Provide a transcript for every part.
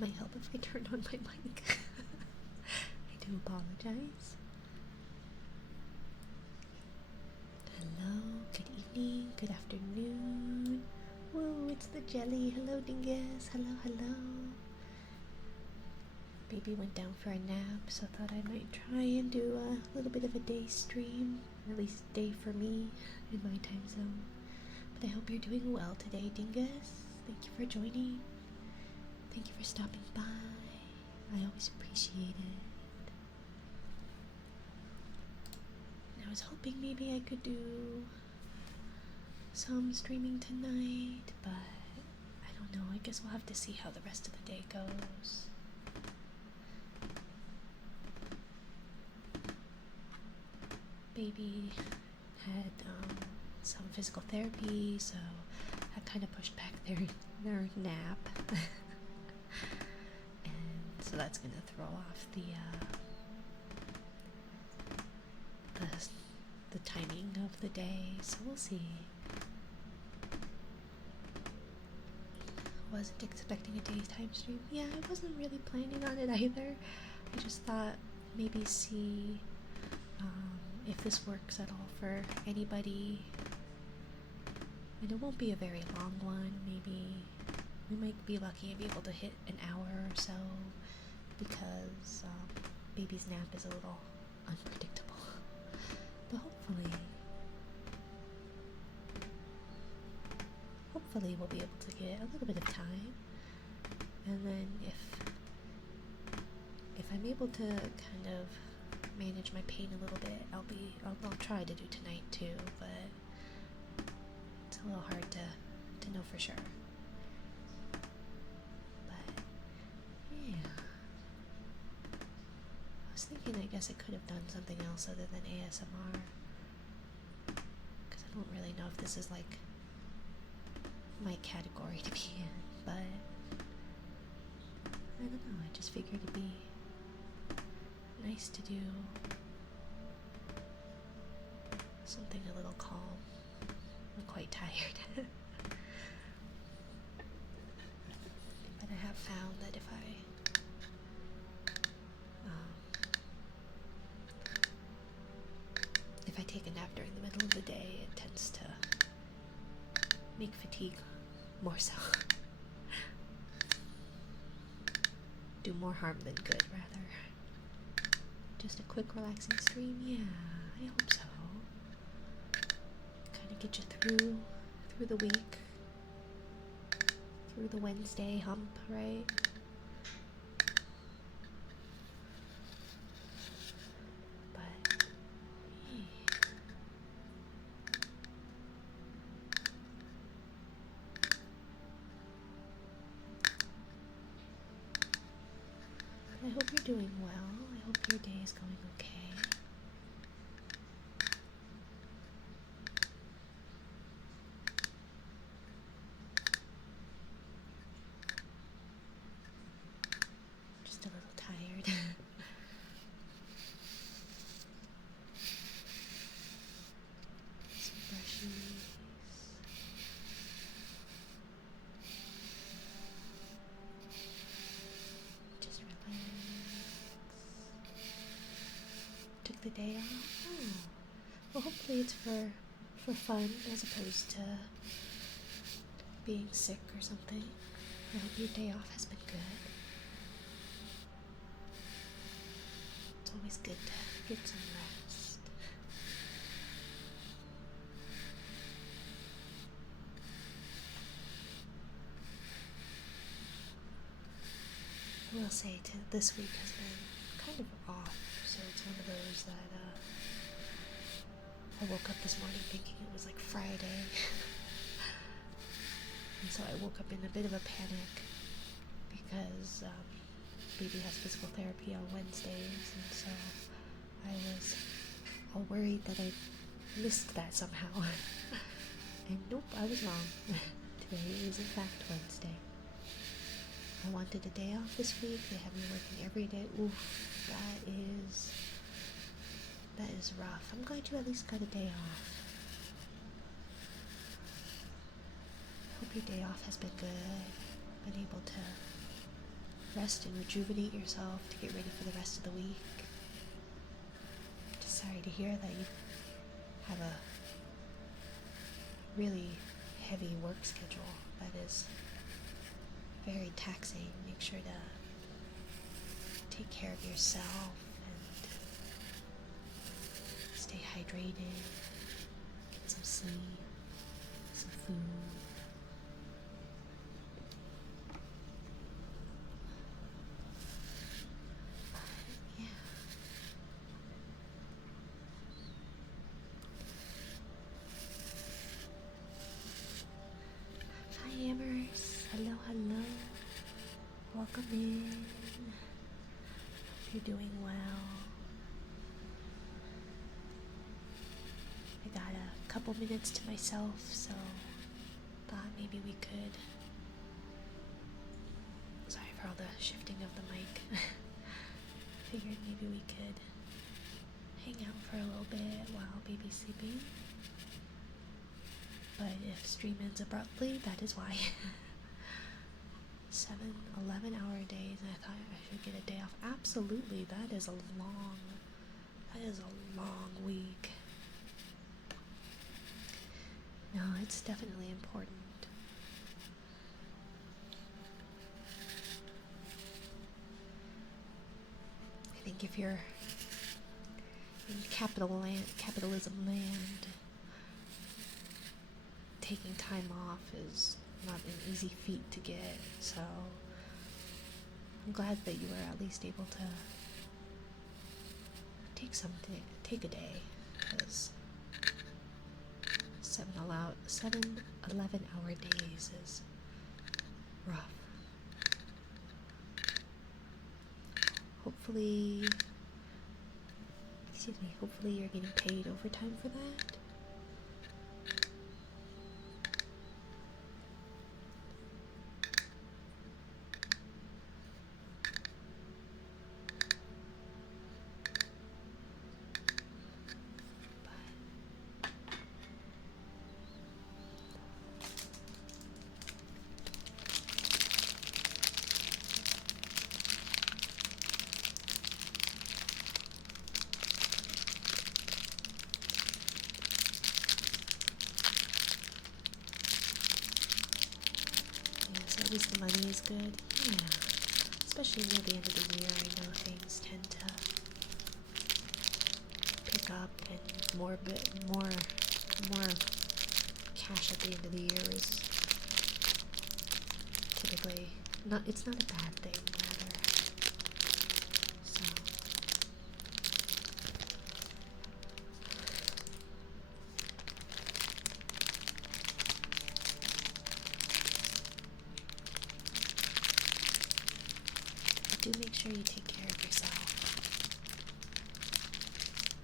Might help if I turned on my mic. I do apologize. Hello, good evening, good afternoon. Whoa, it's the jelly. Hello, Dingus. Hello, hello. Baby went down for a nap, so I thought I might try and do a little bit of a day stream, at least day for me in my time zone. But I hope you're doing well today, Dingus. Thank you for joining. Thank you for stopping by. I always appreciate it. I was hoping maybe I could do some streaming tonight, but I don't know. I guess we'll have to see how the rest of the day goes. Baby had some physical therapy, so I kind of pushed back their nap. And so that's gonna throw off the timing of the day, so we'll see. Wasn't expecting a daytime stream. Yeah, I wasn't really planning on it either. I just thought maybe see if this works at all for anybody. And it won't be a very long one. Maybe we might be lucky and be able to hit an hour or so, because baby's nap is a little unpredictable. But hopefully we'll be able to get a little bit of time. And then if I'm able to kind of manage my pain a little bit, I'll try to do tonight too, but it's a little hard to know for sure. But yeah, I was thinking I guess I could have done something else other than ASMR, because I don't really know if this is like my category to be in, but I don't know, I just figured it'd be nice to do something a little calm. I'm quite tired. But I have found that if I take a nap during the middle of the day, it tends to make fatigue more so. Do more harm than good, rather. Just a quick relaxing stream? Yeah, I hope so. Kind of get you through the week, through the Wednesday hump, right? But I hope you're doing well. I hope your day is going okay. Just a little tired. Some brushies. Just relax. Took the day off? Oh. Well, hopefully it's for fun as opposed to being sick or something. I hope your day off has been good. It's always good to get some rest. I will say this week has been kind of off, so it's one of those that I woke up this morning thinking it was like Friday. And so I woke up in a bit of a panic because baby has physical therapy on Wednesdays, and so I was all worried that I missed that somehow. And nope, I was wrong. Today is in fact Wednesday. I wanted a day off this week. They have me working every day. Oof, that is rough. I'm glad you at least got a day off. Hope your day off has been good. Been able to rest and rejuvenate yourself to get ready for the rest of the week. Just sorry to hear that you have a really heavy work schedule that is very taxing. Make sure to take care of yourself and stay hydrated, get some sleep, some food. Yeah. Hi Amers, hello, hello. Welcome in. Hope you're doing well. I got a couple minutes to myself, so thought maybe we could. Sorry for all the shifting of the mic. Figured maybe we could hang out for a little bit while baby's sleeping. But if stream ends abruptly, that is why. 11-hour days, and I thought I should get a day off. Absolutely, that is a long week. No, it's definitely important. I think if you're in capitalism land, taking time off is not an easy feat to get, so I'm glad that you were at least able to take a day, because 11-hour days is rough. Hopefully you're getting paid overtime for that. At least the money is good. Yeah. Especially near the end of the year, I know things tend to pick up, and more cash at the end of the year is typically it's not a bad thing, rather. So do make sure you take care of yourself.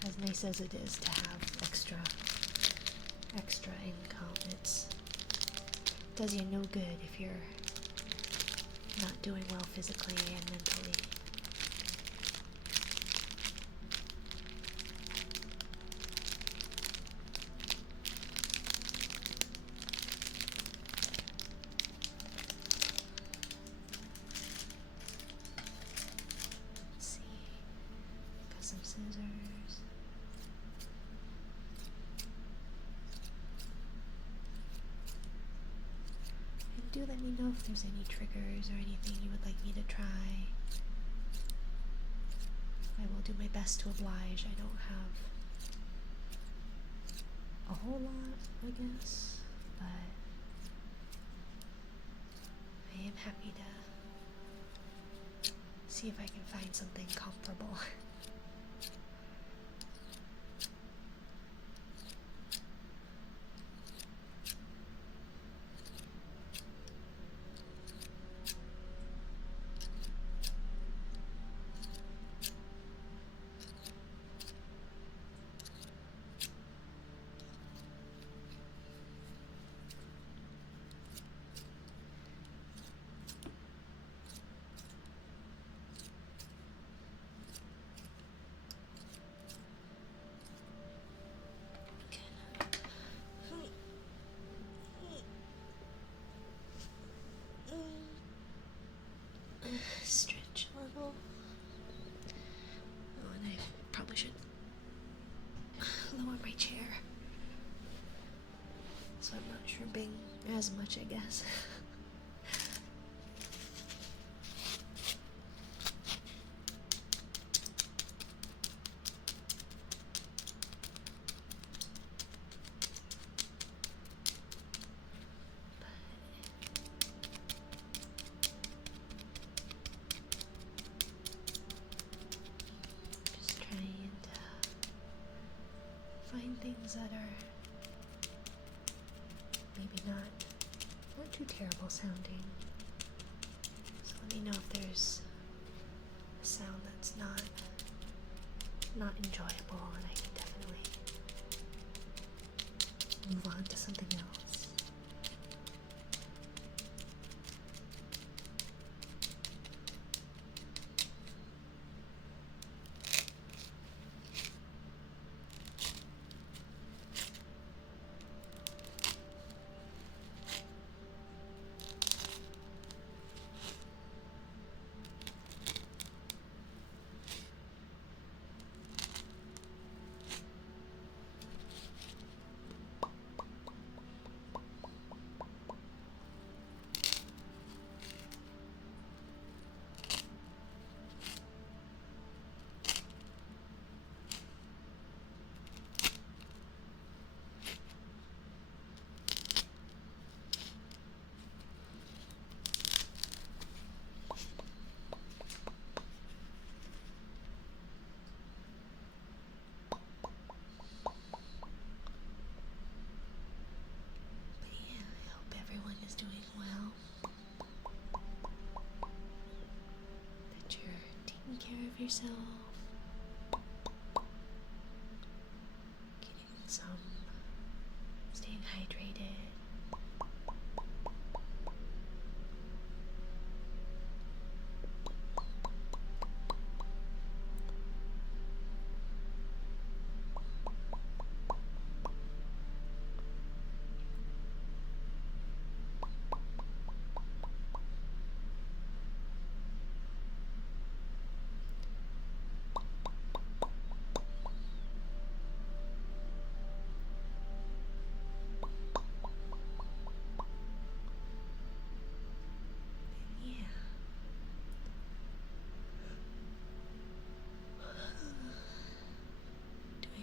As nice as it is to have extra income, it does you no good if you're not doing well physically and mentally. Let's see. Got some scissors. And do let me know if there's any triggers or anything you would like me to try. I will do my best to oblige. I don't have a whole lot, I guess, but I am happy to see if I can find something comparable. as much, I guess. Just trying to find things that are maybe not too terrible sounding. So let me know if there's a sound that's not enjoyable, and I can definitely move on to something else. Everyone is doing well, that you're taking care of yourself, getting some, staying hydrated.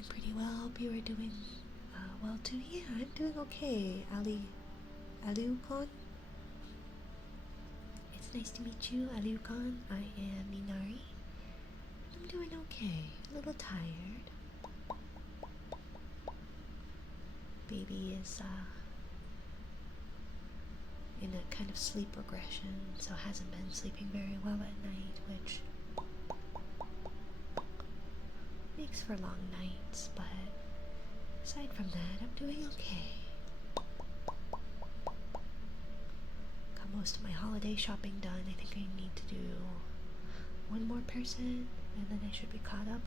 Pretty well. Hope you are doing well too. Yeah, I'm doing okay. Aliukon. It's nice to meet you, Aliukon. I am Minari. I'm doing okay. A little tired. Baby is in a kind of sleep regression, so hasn't been sleeping very well at night, which makes for long nights, but aside from that, I'm doing okay. Got most of my holiday shopping done. I think I need to do one more person, and then I should be caught up.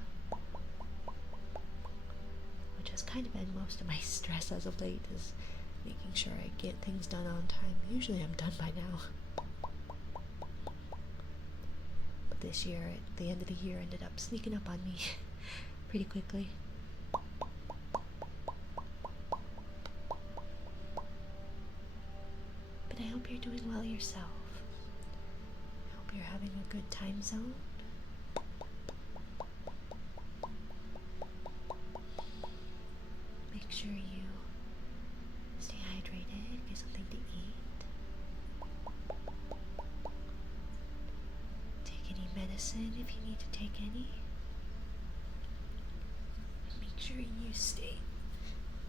Which has kind of been most of my stress as of late, is making sure I get things done on time. Usually I'm done by now. But this year, at the end of the year, ended up sneaking up on me pretty quickly. But I hope you're doing well yourself. I hope you're having a good time zone. Make sure you stay hydrated, get something to eat. Take any medicine if you need to take any. Make sure you stay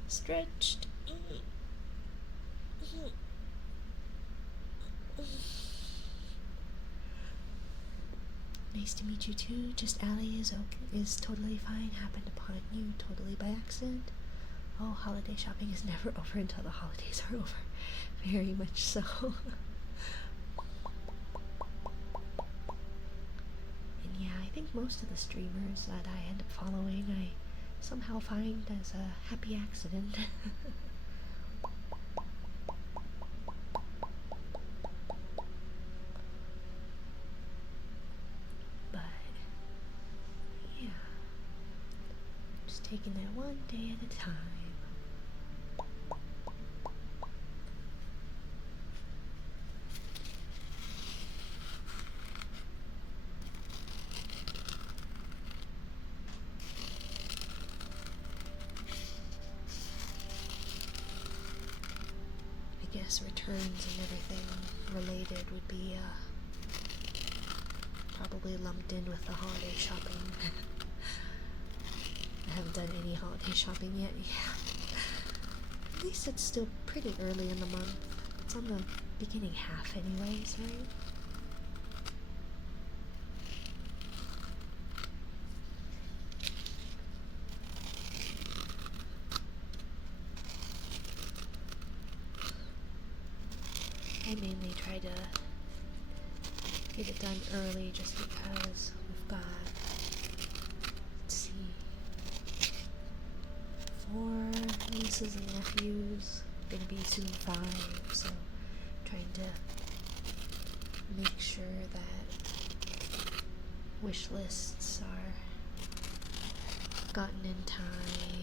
stretched. Nice to meet you too. Just Allie is totally fine. Happened upon you totally by accident. Oh, holiday shopping is never over until the holidays are over. Very much so. And yeah, I think most of the streamers that I end up following, I somehow find as a happy accident. Taking it one day at a time. guess returns and everything related would be probably lumped in with the holiday shopping. I haven't done any holiday shopping yet. Yeah. At least it's still pretty early in the month. It's on the beginning half anyways, right? I mainly try to get it done early just because we've got, let's see, 4 nieces and nephews, gonna be soon 5, so trying to make sure that wish lists are gotten in time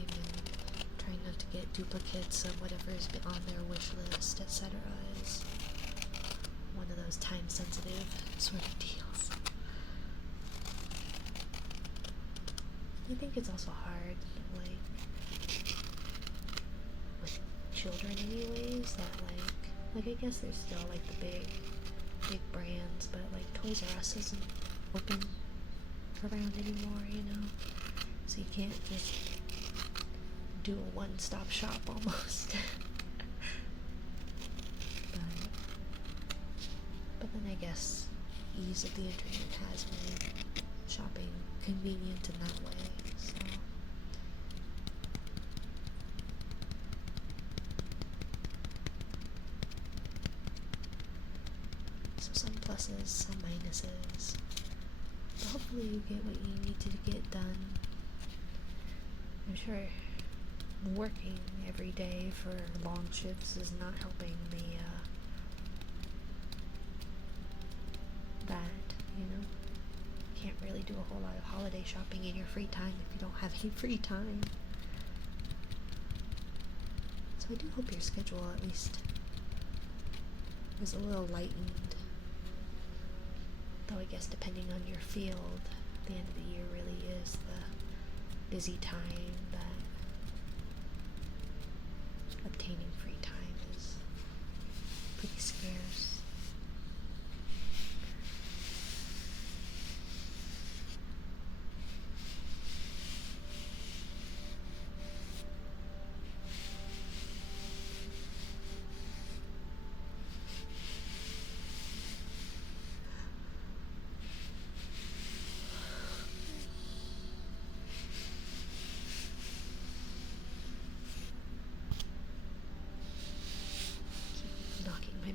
and trying not to get duplicates of whatever is on their wish list, etc. is one of those time sensitive sort of deals. I think it's also hard, like, with children anyways, that like I guess there's still like the big brands, but like Toys R Us isn't open around anymore, you know? So you can't just do a one-stop shop almost. But then I guess ease of the internet has made shopping convenient in that way, so some pluses, some minuses. But hopefully you get what you need to get done. I'm sure working every day for long shifts is not helping that, you know. Can't really do a whole lot of holiday shopping in your free time if you don't have any free time. So I do hope your schedule at least is a little lightened. Though I guess depending on your field, the end of the year really is the busy time that obtaining free time is pretty scarce.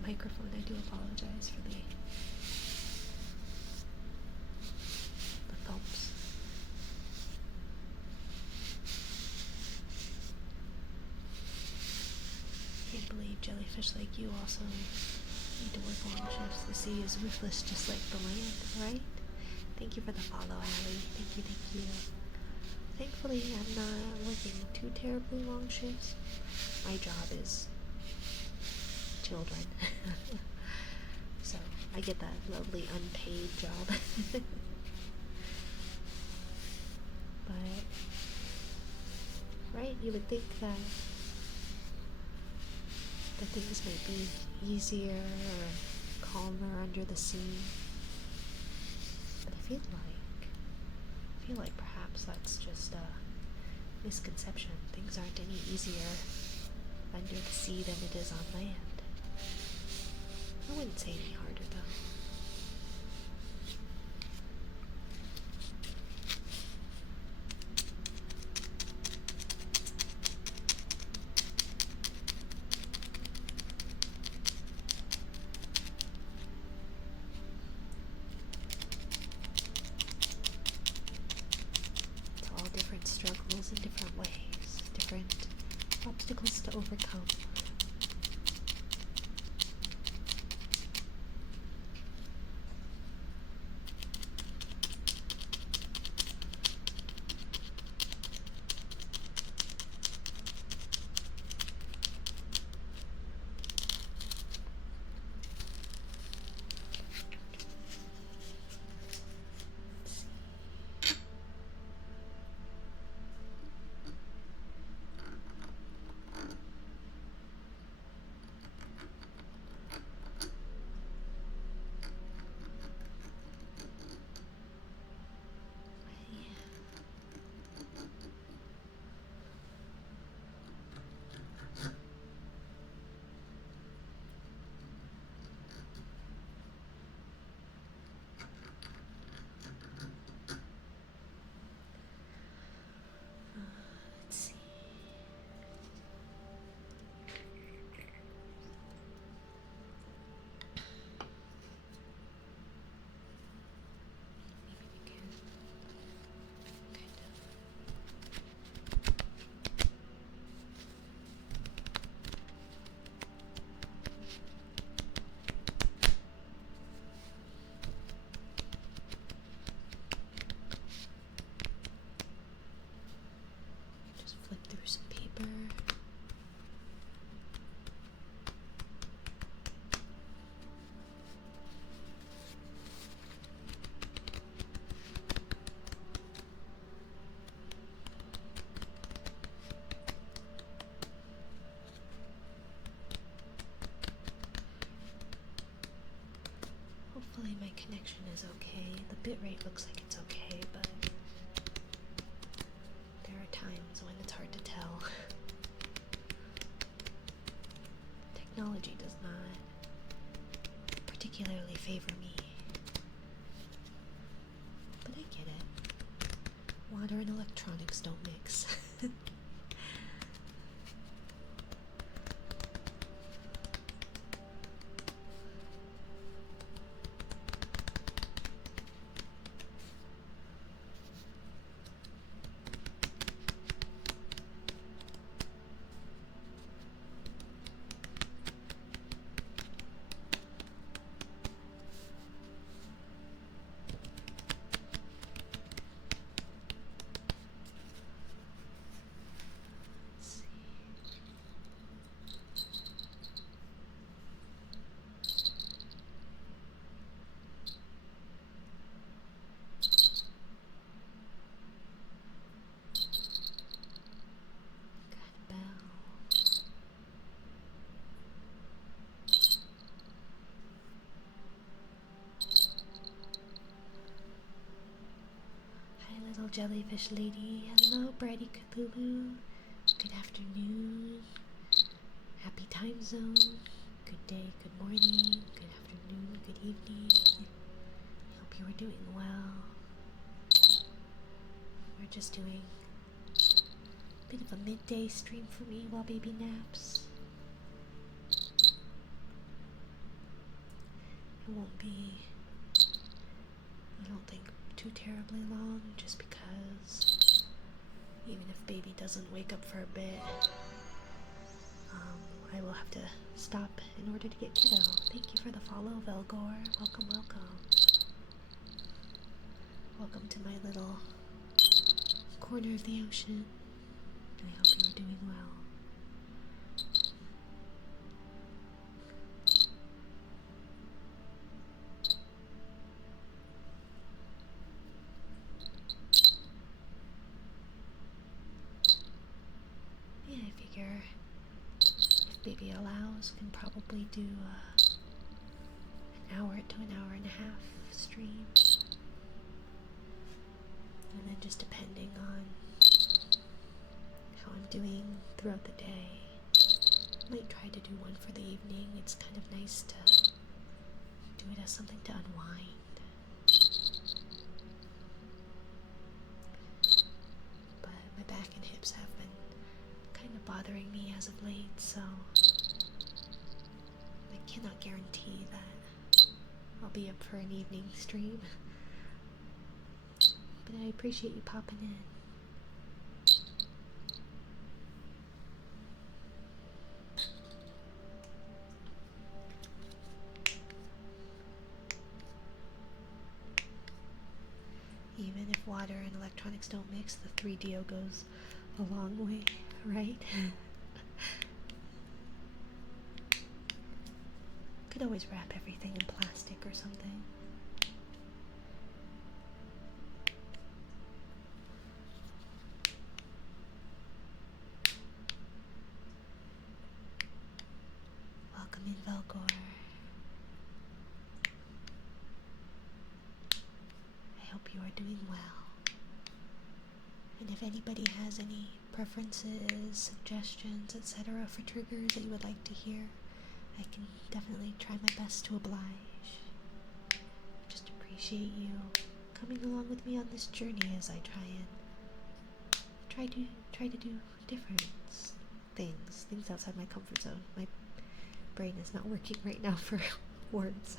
Microphone. I do apologize for the thumps. Can't believe jellyfish like you also need to work long shifts. The sea is ruthless just like the land, right? Thank you for the follow, Allie. Thank you. Thankfully, I'm not working too terribly long shifts. My job is children. So I get that lovely unpaid job. But right, you would think that things might be easier or calmer under the sea. But I feel like perhaps that's just a misconception. Things aren't any easier under the sea than it is on land. I wouldn't say any harder though. It's all different struggles in different ways, different obstacles to overcome. Hopefully my connection is okay. The bitrate looks like it's okay, but there are times when it's hard to tell. Technology does not particularly favor me. But I get it. Water and electronics don't mix. Little jellyfish lady. Hello, Brady Cthulhu. Good afternoon. Happy time zone. Good day, good morning, good afternoon, good evening. I hope you are doing well. We're just doing a bit of a midday stream for me while baby naps. It won't be, I don't think, too terribly long, just because even if baby doesn't wake up for a bit, I will have to stop in order to get kiddo. Thank you for the follow, Velgor. Welcome, welcome. Welcome to my little corner of the ocean. I hope you are doing well. Yeah, I figure if baby allows, can probably do an hour to an hour and a half stream. And then just depending on how I'm doing throughout the day, might try to do one for the evening. It's kind of nice to do it as something to unwind. But my back and hips have been kind of bothering me as of late, so I cannot guarantee that I'll be up for an evening stream. But I appreciate you popping in. Even if water and electronics don't mix, the 3DO goes a long way, right? Could always wrap everything in plastic or something. Welcome in, Velgor. I hope you are doing well. And if anybody has any preferences, suggestions, etc. for triggers that you would like to hear, I can definitely try my best to oblige. Just appreciate you coming along with me on this journey as I try to do different things outside my comfort zone. My brain is not working right now for words.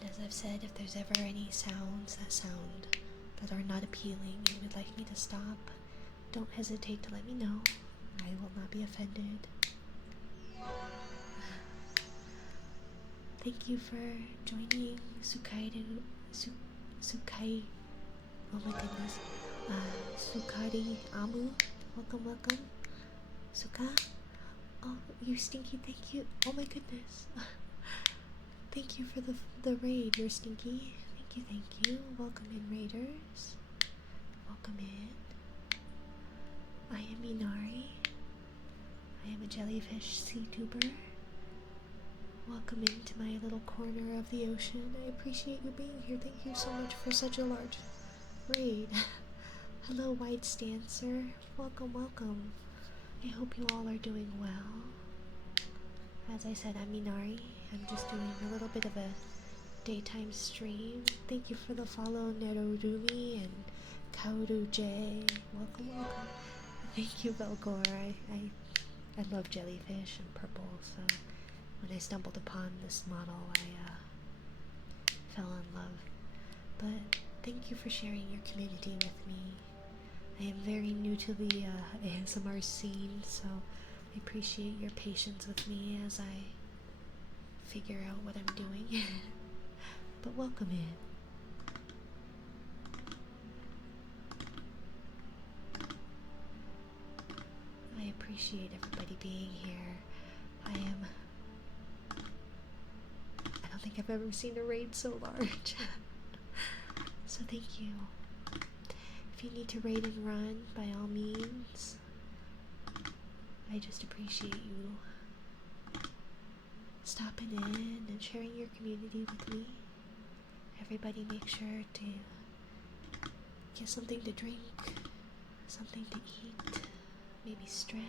As I've said, if there's ever any sounds that are not appealing and you would like me to stop, don't hesitate to let me know. I will not be offended. Thank you for joining Sukai, oh my goodness, Sukari Amu. Welcome, welcome. Suka? Oh, you Stinky, thank you. Oh my goodness. Thank you for the raid, you're Stinky. Thank you. Welcome in, raiders. Welcome in. I am Minari. I am a jellyfish sea tuber. Welcome into my little corner of the ocean. I appreciate you being here. Thank you so much for such a large raid. Hello, White Stancer. Welcome, welcome. I hope you all are doing well. As I said, I'm Minari. I'm just doing a little bit of a daytime stream. Thank you for the follow, Nerorumi and Kaoru J. Welcome, welcome. Thank you, Belgor. I love jellyfish and purple, so when I stumbled upon this model, I fell in love. But thank you for sharing your community with me. I am very new to the ASMR scene, so I appreciate your patience with me as I figure out what I'm doing. But welcome in. I appreciate everybody being here. I don't think I've ever seen a raid so large. So thank you. If you need to raid and run, by all means. I just appreciate you stopping in and sharing your community with me. Everybody make sure to get something to drink, something to eat, maybe stretch.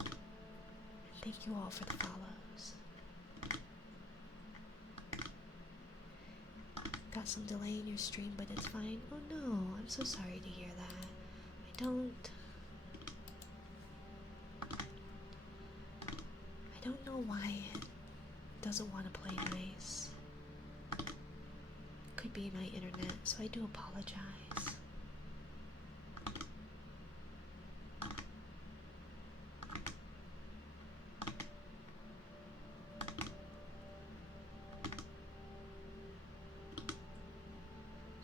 And thank you all for the follows. Got some delay in your stream, but it's fine. Oh no, I'm so sorry to hear that. I don't know why it doesn't want to play nice. Could be my internet, so I do apologize.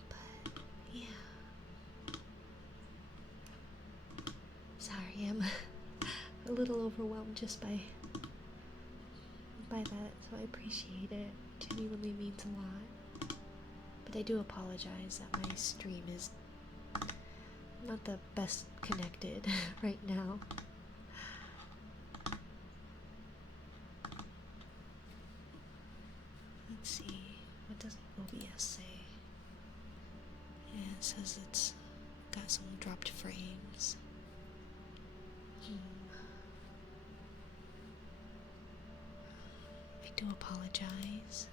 But yeah. Sorry, I'm a little overwhelmed just by that, so I appreciate it. It genuinely means a lot. But I do apologize that my stream is not the best connected right now. Let's see, what does OBS say? Yeah, it says it's got some dropped frames. I do apologize.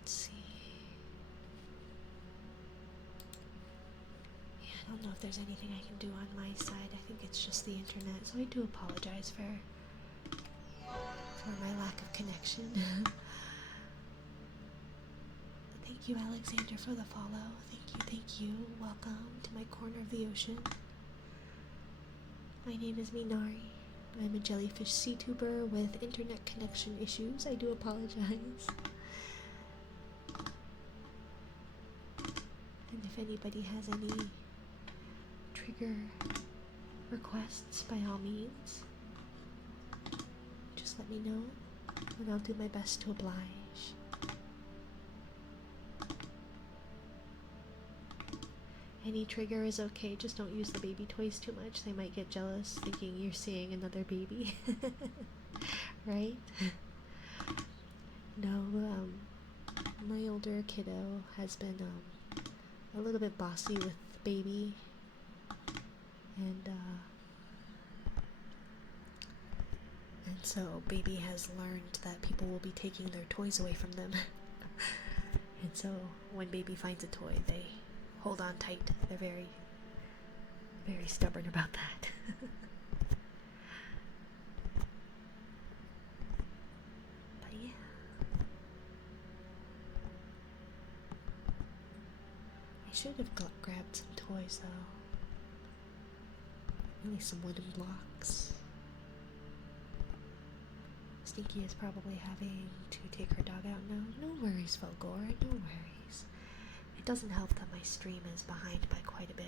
Let's see. Yeah, I don't know if there's anything I can do on my side. I think it's just the internet, so I do apologize for my lack of connection. Thank you, Alexander, for the follow. Thank you. Welcome to my corner of the ocean. My name is Minari. I'm a jellyfish sea tuber with internet connection issues. I do apologize. And if anybody has any trigger requests, by all means, just let me know, and I'll do my best to oblige. Any trigger is okay, just don't use the baby toys too much. They might get jealous thinking you're seeing another baby. Right? No, my older kiddo has been a little bit bossy with baby, and so baby has learned that people will be taking their toys away from them. And so when baby finds a toy, they hold on tight. They're very, very stubborn about that. But yeah. I should have grabbed some toys though. Maybe some wooden blocks. Stinky is probably having to take her dog out now. No worries, Volgor, no worries. It doesn't help that my stream is behind by quite a bit.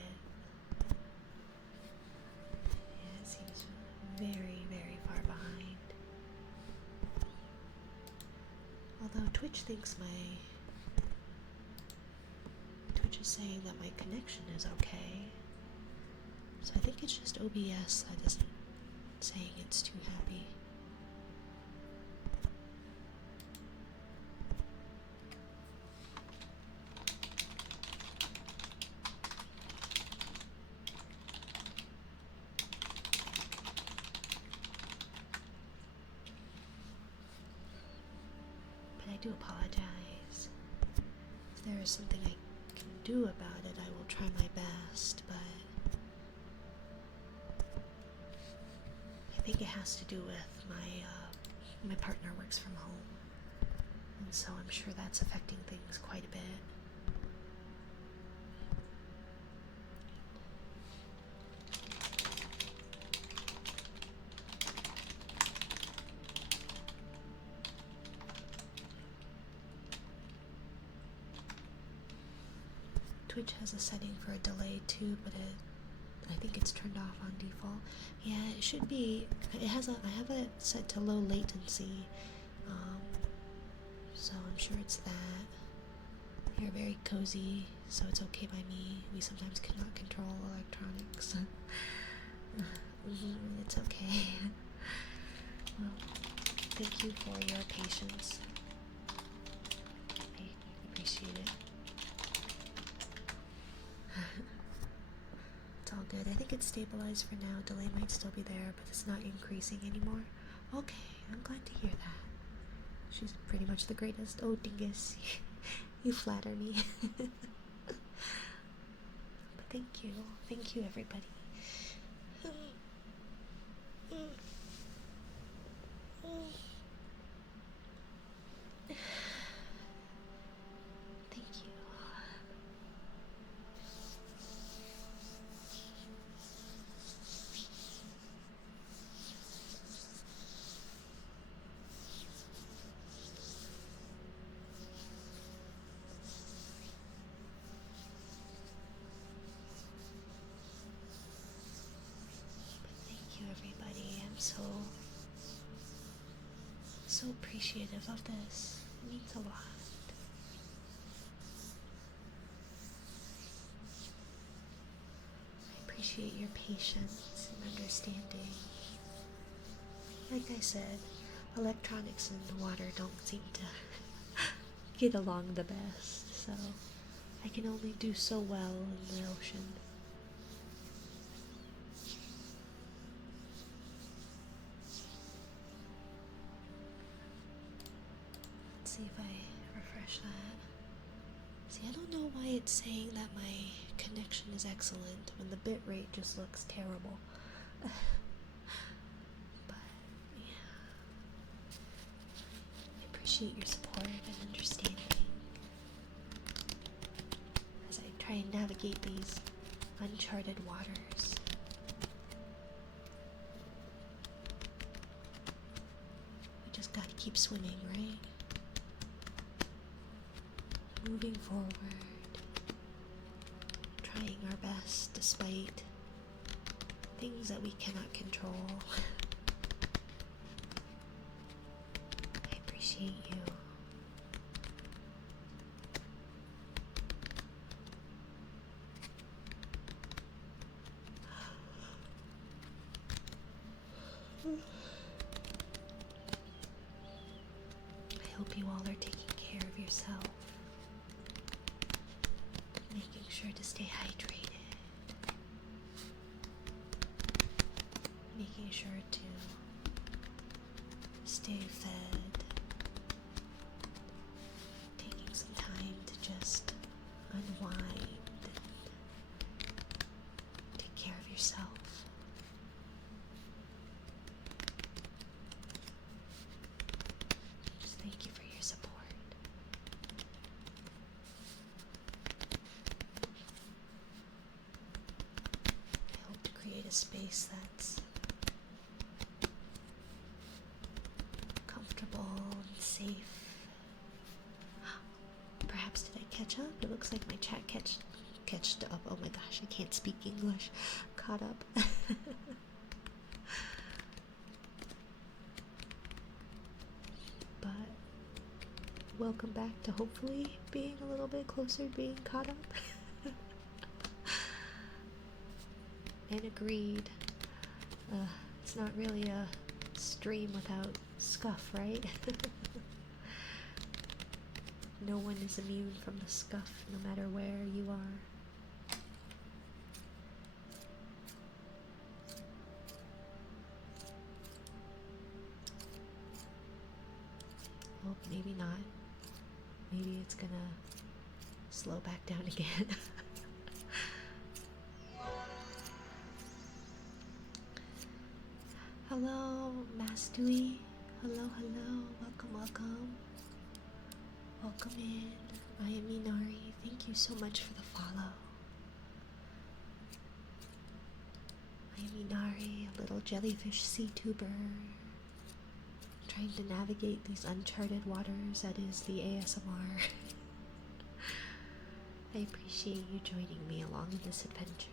Yeah, it seems very, very far behind. Although Twitch thinks Twitch is saying that my connection is okay. So I think it's just OBS that isn't saying it's too happy. But I do apologize. If there is something I can do about it, I will try my best, but I think it has to do with my partner works from home, and so I'm sure that's affecting things quite a bit. Twitch has a setting for a delay too, but I think it's turned off on default. Yeah, it should be. I have it set to low latency, so I'm sure it's that. You're very cozy, so it's okay by me. We sometimes cannot control electronics. It's okay. Well, thank you for your patience. I appreciate it. It's all good. I think it's stabilized for now. Delay might still be there, but it's not increasing anymore. Okay, I'm glad to hear that. She's pretty much the greatest. Oh, Dingus, you flatter me. But thank you. Thank you, everybody. Thank you. Thank you, everybody. I'm so appreciative of this. It means a lot. I appreciate your patience and understanding. Like I said, electronics and water don't seem to get along the best, so I can only do so well in the ocean. Let's see if I refresh that. See, I don't know why it's saying that my connection is excellent when the bitrate just looks terrible. But yeah, I appreciate your support and understanding as I try and navigate these uncharted waters. We just gotta keep swimming, right? Moving forward, trying our best despite things that we cannot control. I appreciate you. I hope you all are taking care of yourself. Making sure to stay hydrated. Making sure to stay fed. Taking some time to just unwind and take care of yourself. Just thank you for your support. I hope to create a space that's safe. Perhaps did I catch up? It looks like my chat catched up. Oh my gosh, I can't speak English. Caught up. But welcome back to hopefully being a little bit closer, being caught up. And agreed. It's not really a stream without scuff, right? No one is immune from the scuff, no matter where you are. Well, maybe not. Maybe it's gonna slow back down again. Hello, Mastui. Hello, hello. Welcome, welcome. Welcome in. I am Inari. Thank you so much for the follow. I am Inari, a little jellyfish sea tuber, trying to navigate these uncharted waters that is the ASMR. I appreciate you joining me along in this adventure.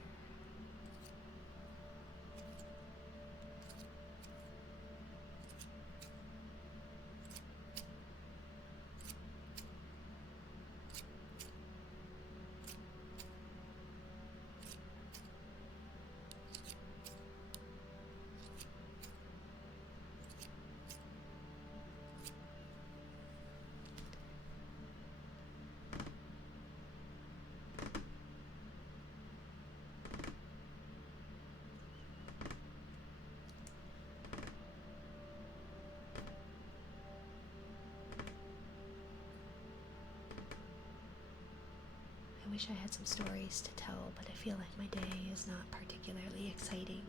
I wish I had some stories to tell, but I feel like my day is not particularly exciting.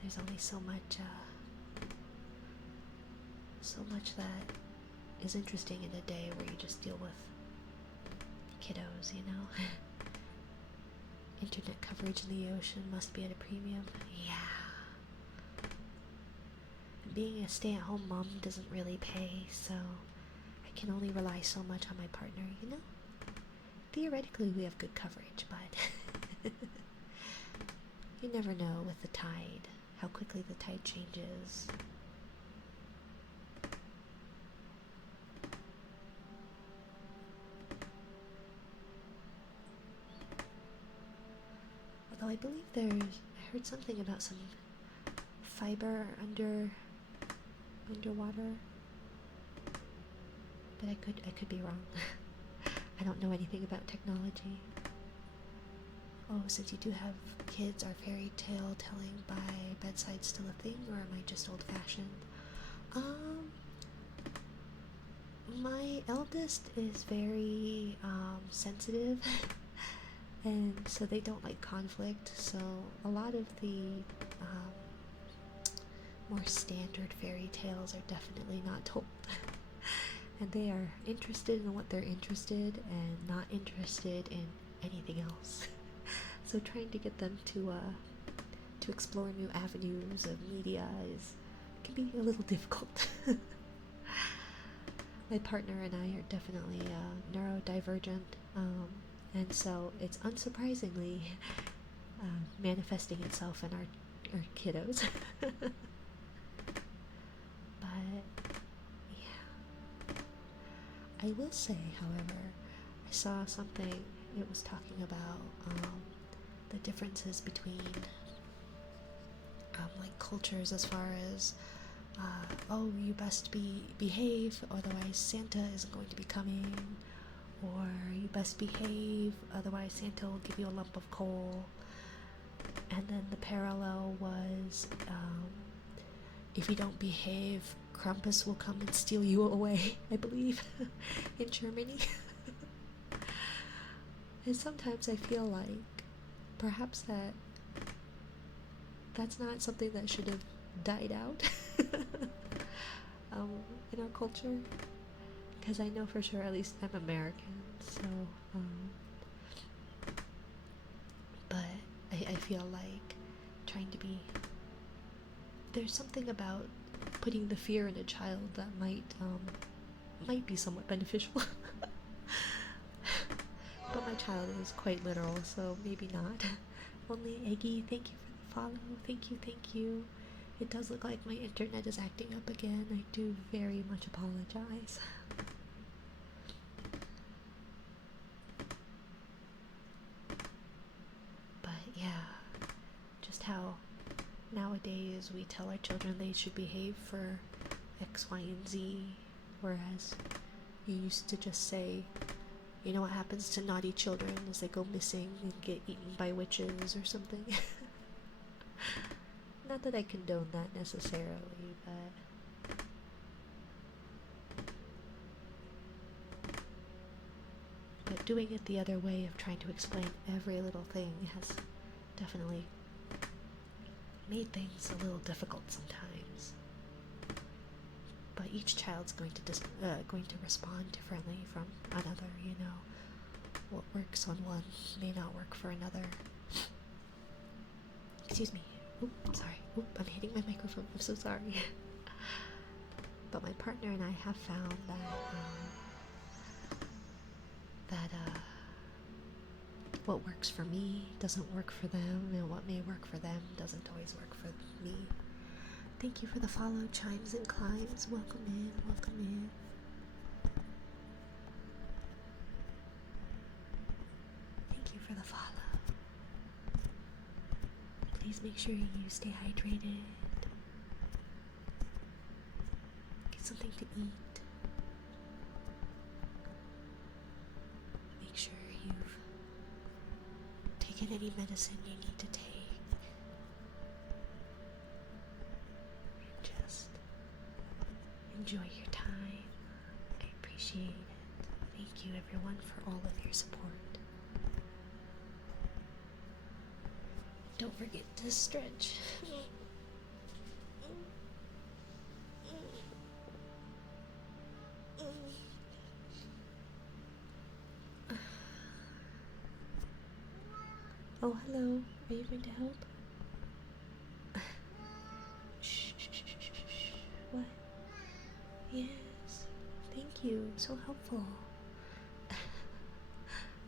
There's only so much that is interesting in a day where you just deal with kiddos, you know? Internet coverage in the ocean must be at a premium. Yeah. Being a stay-at-home mom doesn't really pay, so I can only rely so much on my partner, you know? Theoretically, we have good coverage, but you never know with the tide, how quickly the tide changes. Although I believe I heard something about some fiber underwater, but I could be wrong. I don't know anything about technology. Oh, since you do have kids, are fairy tale telling by bedside still a thing, or am I just old-fashioned? My eldest is very sensitive, and so they don't like conflict, so a lot of the more standard fairy tales are definitely not told. And they are interested in what they're interested and not interested in anything else. So trying to get them to explore new avenues of media can be a little difficult. My partner and I are definitely neurodivergent, and so it's unsurprisingly manifesting itself in our kiddos. I will say, however, I saw something, it was talking about the differences between like cultures as far as oh, you best behave, otherwise Santa isn't going to be coming, or you best behave, otherwise Santa will give you a lump of coal. And then the parallel was if you don't behave, Krampus will come and steal you away, I believe, in Germany. And sometimes I feel like perhaps that's not something that should have died out in our culture, because I know for sure, at least I'm American, so but I feel like trying to be, there's something about putting the fear in a child that might be somewhat beneficial. But my child is quite literal, so maybe not. Only Eggy, thank you for the follow. Thank you, thank you. It does look like my internet is acting up again. I do very much apologize. But yeah, just how nowadays we tell our children they should behave for X, Y, and Z, whereas you used to just say, you know what happens to naughty children is they go missing and get eaten by witches or something. Not that I condone that necessarily, but doing it the other way of trying to explain every little thing has definitely made things a little difficult sometimes. But each child's going to respond differently from another, you know. What works on one may not work for another. Excuse me. Oop, sorry. Oop, I'm hitting my microphone. I'm so sorry. But my partner and I have found that what works for me doesn't work for them, and what may work for them doesn't always work for me. Thank you for the follow, Chimes and Climbs. Welcome in, welcome in. Thank you for the follow. Please make sure you stay hydrated. Get something to eat. Make sure you've taken any medicine you need to take. Just enjoy your time. I appreciate it. Thank you everyone for all of your support. Don't forget to stretch. Oh, hello. Are you going to help? Shh, shh, shh, shh, shh. What? Yes. Thank you. So helpful.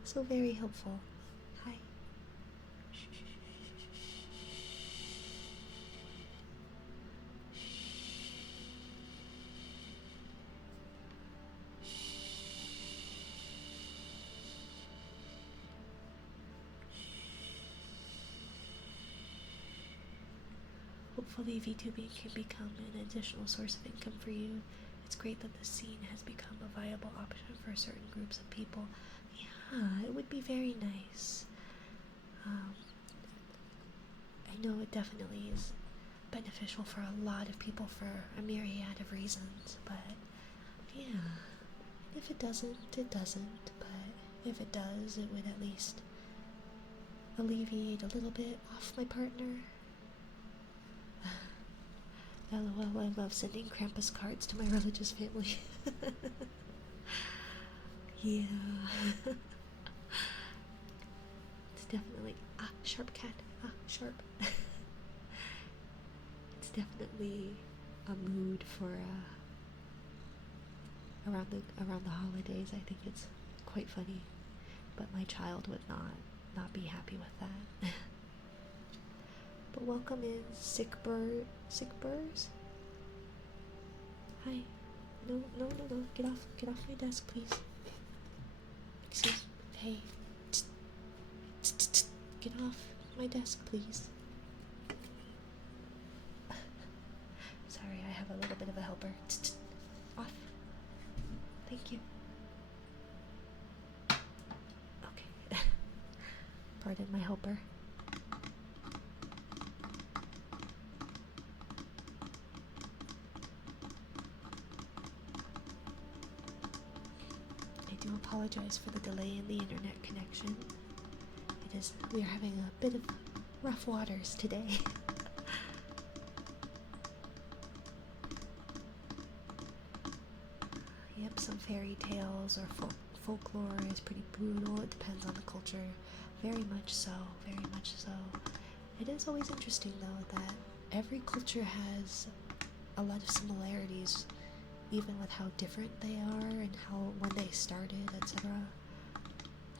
So very helpful. Hi. Shh, shh, shh, shh, shh. Hopefully VTubing can become an additional source of income for you. It's great that the scene has become a viable option for certain groups of people. Yeah, it would be very nice. I know it definitely is beneficial for a lot of people for a myriad of reasons, but yeah, if it doesn't, it doesn't, but if it does, it would at least alleviate a little bit off my partner. LOL, I love sending Krampus cards to my religious family. Yeah. It's definitely sharp cat. Sharp. It's definitely a mood for around the holidays. I think it's quite funny, but my child would not be happy with that. But welcome in, sick birds. Hi. No. Get off my desk, please. Excuse me. Hey. Get off my desk, please. Sorry, I have a little bit of a helper. Off. Thank you. Okay. Pardon my helper. I do apologize for the delay in the internet connection. We are having a bit of rough waters today. Yep, some fairy tales or folklore is pretty brutal. It depends on the culture. Very much so, very much so. It is always interesting though that every culture has a lot of similarities, even with how different they are and how when they started, etc.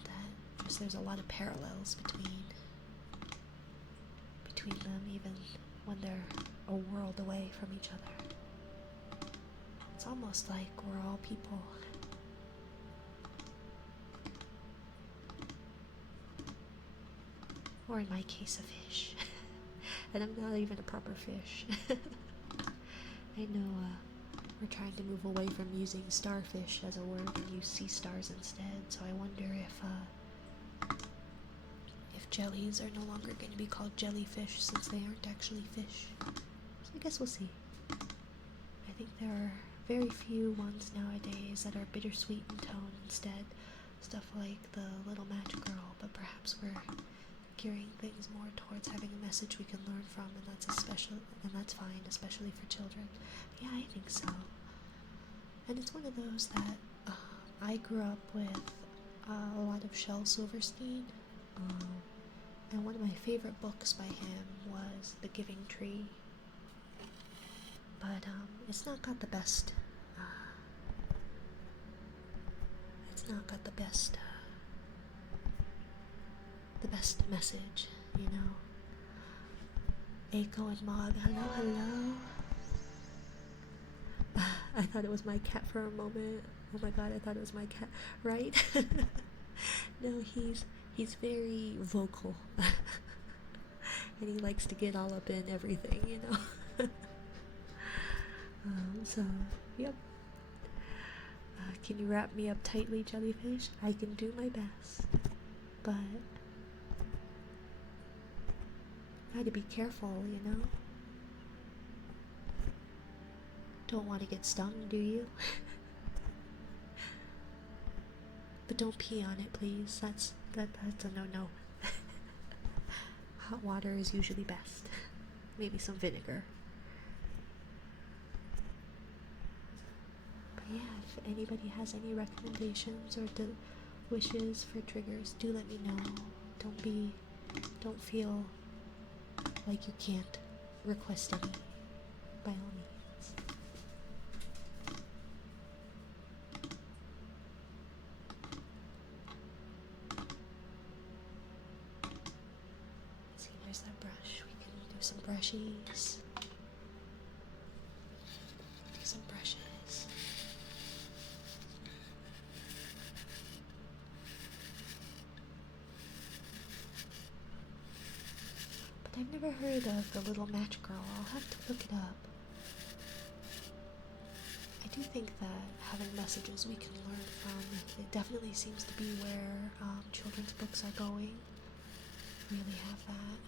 That just there's a lot of parallels between them, even when they're a world away from each other. It's almost like we're all people. Or in my case, a fish. And I'm not even a proper fish. I know we're trying to move away from using starfish as a word and use sea stars instead, so I wonder if jellies are no longer going to be called jellyfish since they aren't actually fish. So I guess we'll see. I think there are very few ones nowadays that are bittersweet in tone instead. Stuff like the Little Match Girl, but perhaps we're gearing things more towards having a message we can learn from, and that's fine, especially for children. Yeah, I think so. And it's one of those that I grew up with a lot of Shel Silverstein, and one of my favorite books by him was The Giving Tree. But it's not got the best. It's not got the best message, you know. Eiko and Mog, hello, hello. I thought it was my cat for a moment. Oh my god, I thought it was my cat, right? No, he's very vocal. And he likes to get all up in everything, you know. So, yep. Can you wrap me up tightly, jellyfish? I can do my best. But gotta be careful, you know? Don't want to get stung, do you? But don't pee on it, please. That's a no-no. Hot water is usually best. Maybe some vinegar. But yeah, if anybody has any recommendations or wishes for triggers, do let me know. Don't feel like you can't request any, by all means. Let's see, where's that brush? We can do some brushies. Do some brushes. I've never heard of the Little Match Girl. I'll have to look it up. I do think that having messages we can learn from, it definitely seems to be where children's books are going. Really have that.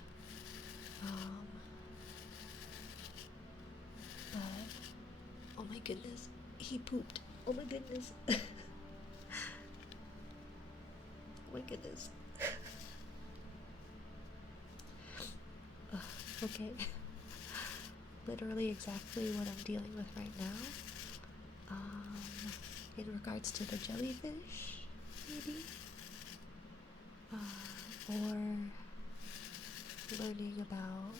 But, oh my goodness, he pooped. Oh my goodness. Oh my goodness. Okay. Literally exactly what I'm dealing with right now. In regards to the jellyfish, maybe? Or learning about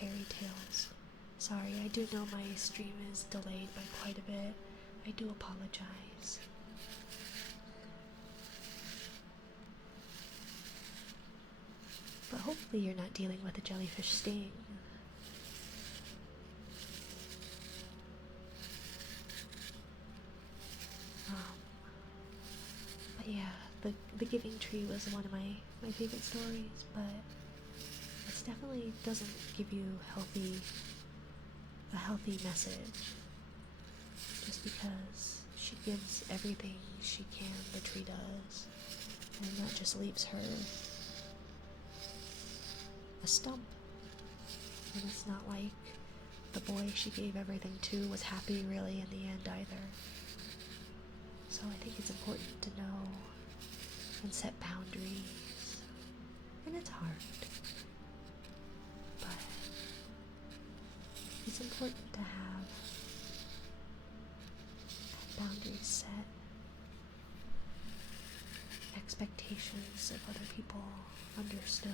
fairy tales. Sorry, I do know my stream is delayed by quite a bit. I do apologize. But hopefully you're not dealing with a jellyfish sting. But yeah, the Giving Tree was one of my favorite stories, but it definitely doesn't give you a healthy message. Just because she gives everything she can, the tree does, and that just leaves her a stump. And it's not like the boy she gave everything to was happy really in the end either. So I think it's important to know and set boundaries. And it's hard. But it's important to have boundaries set, expectations of other people understood.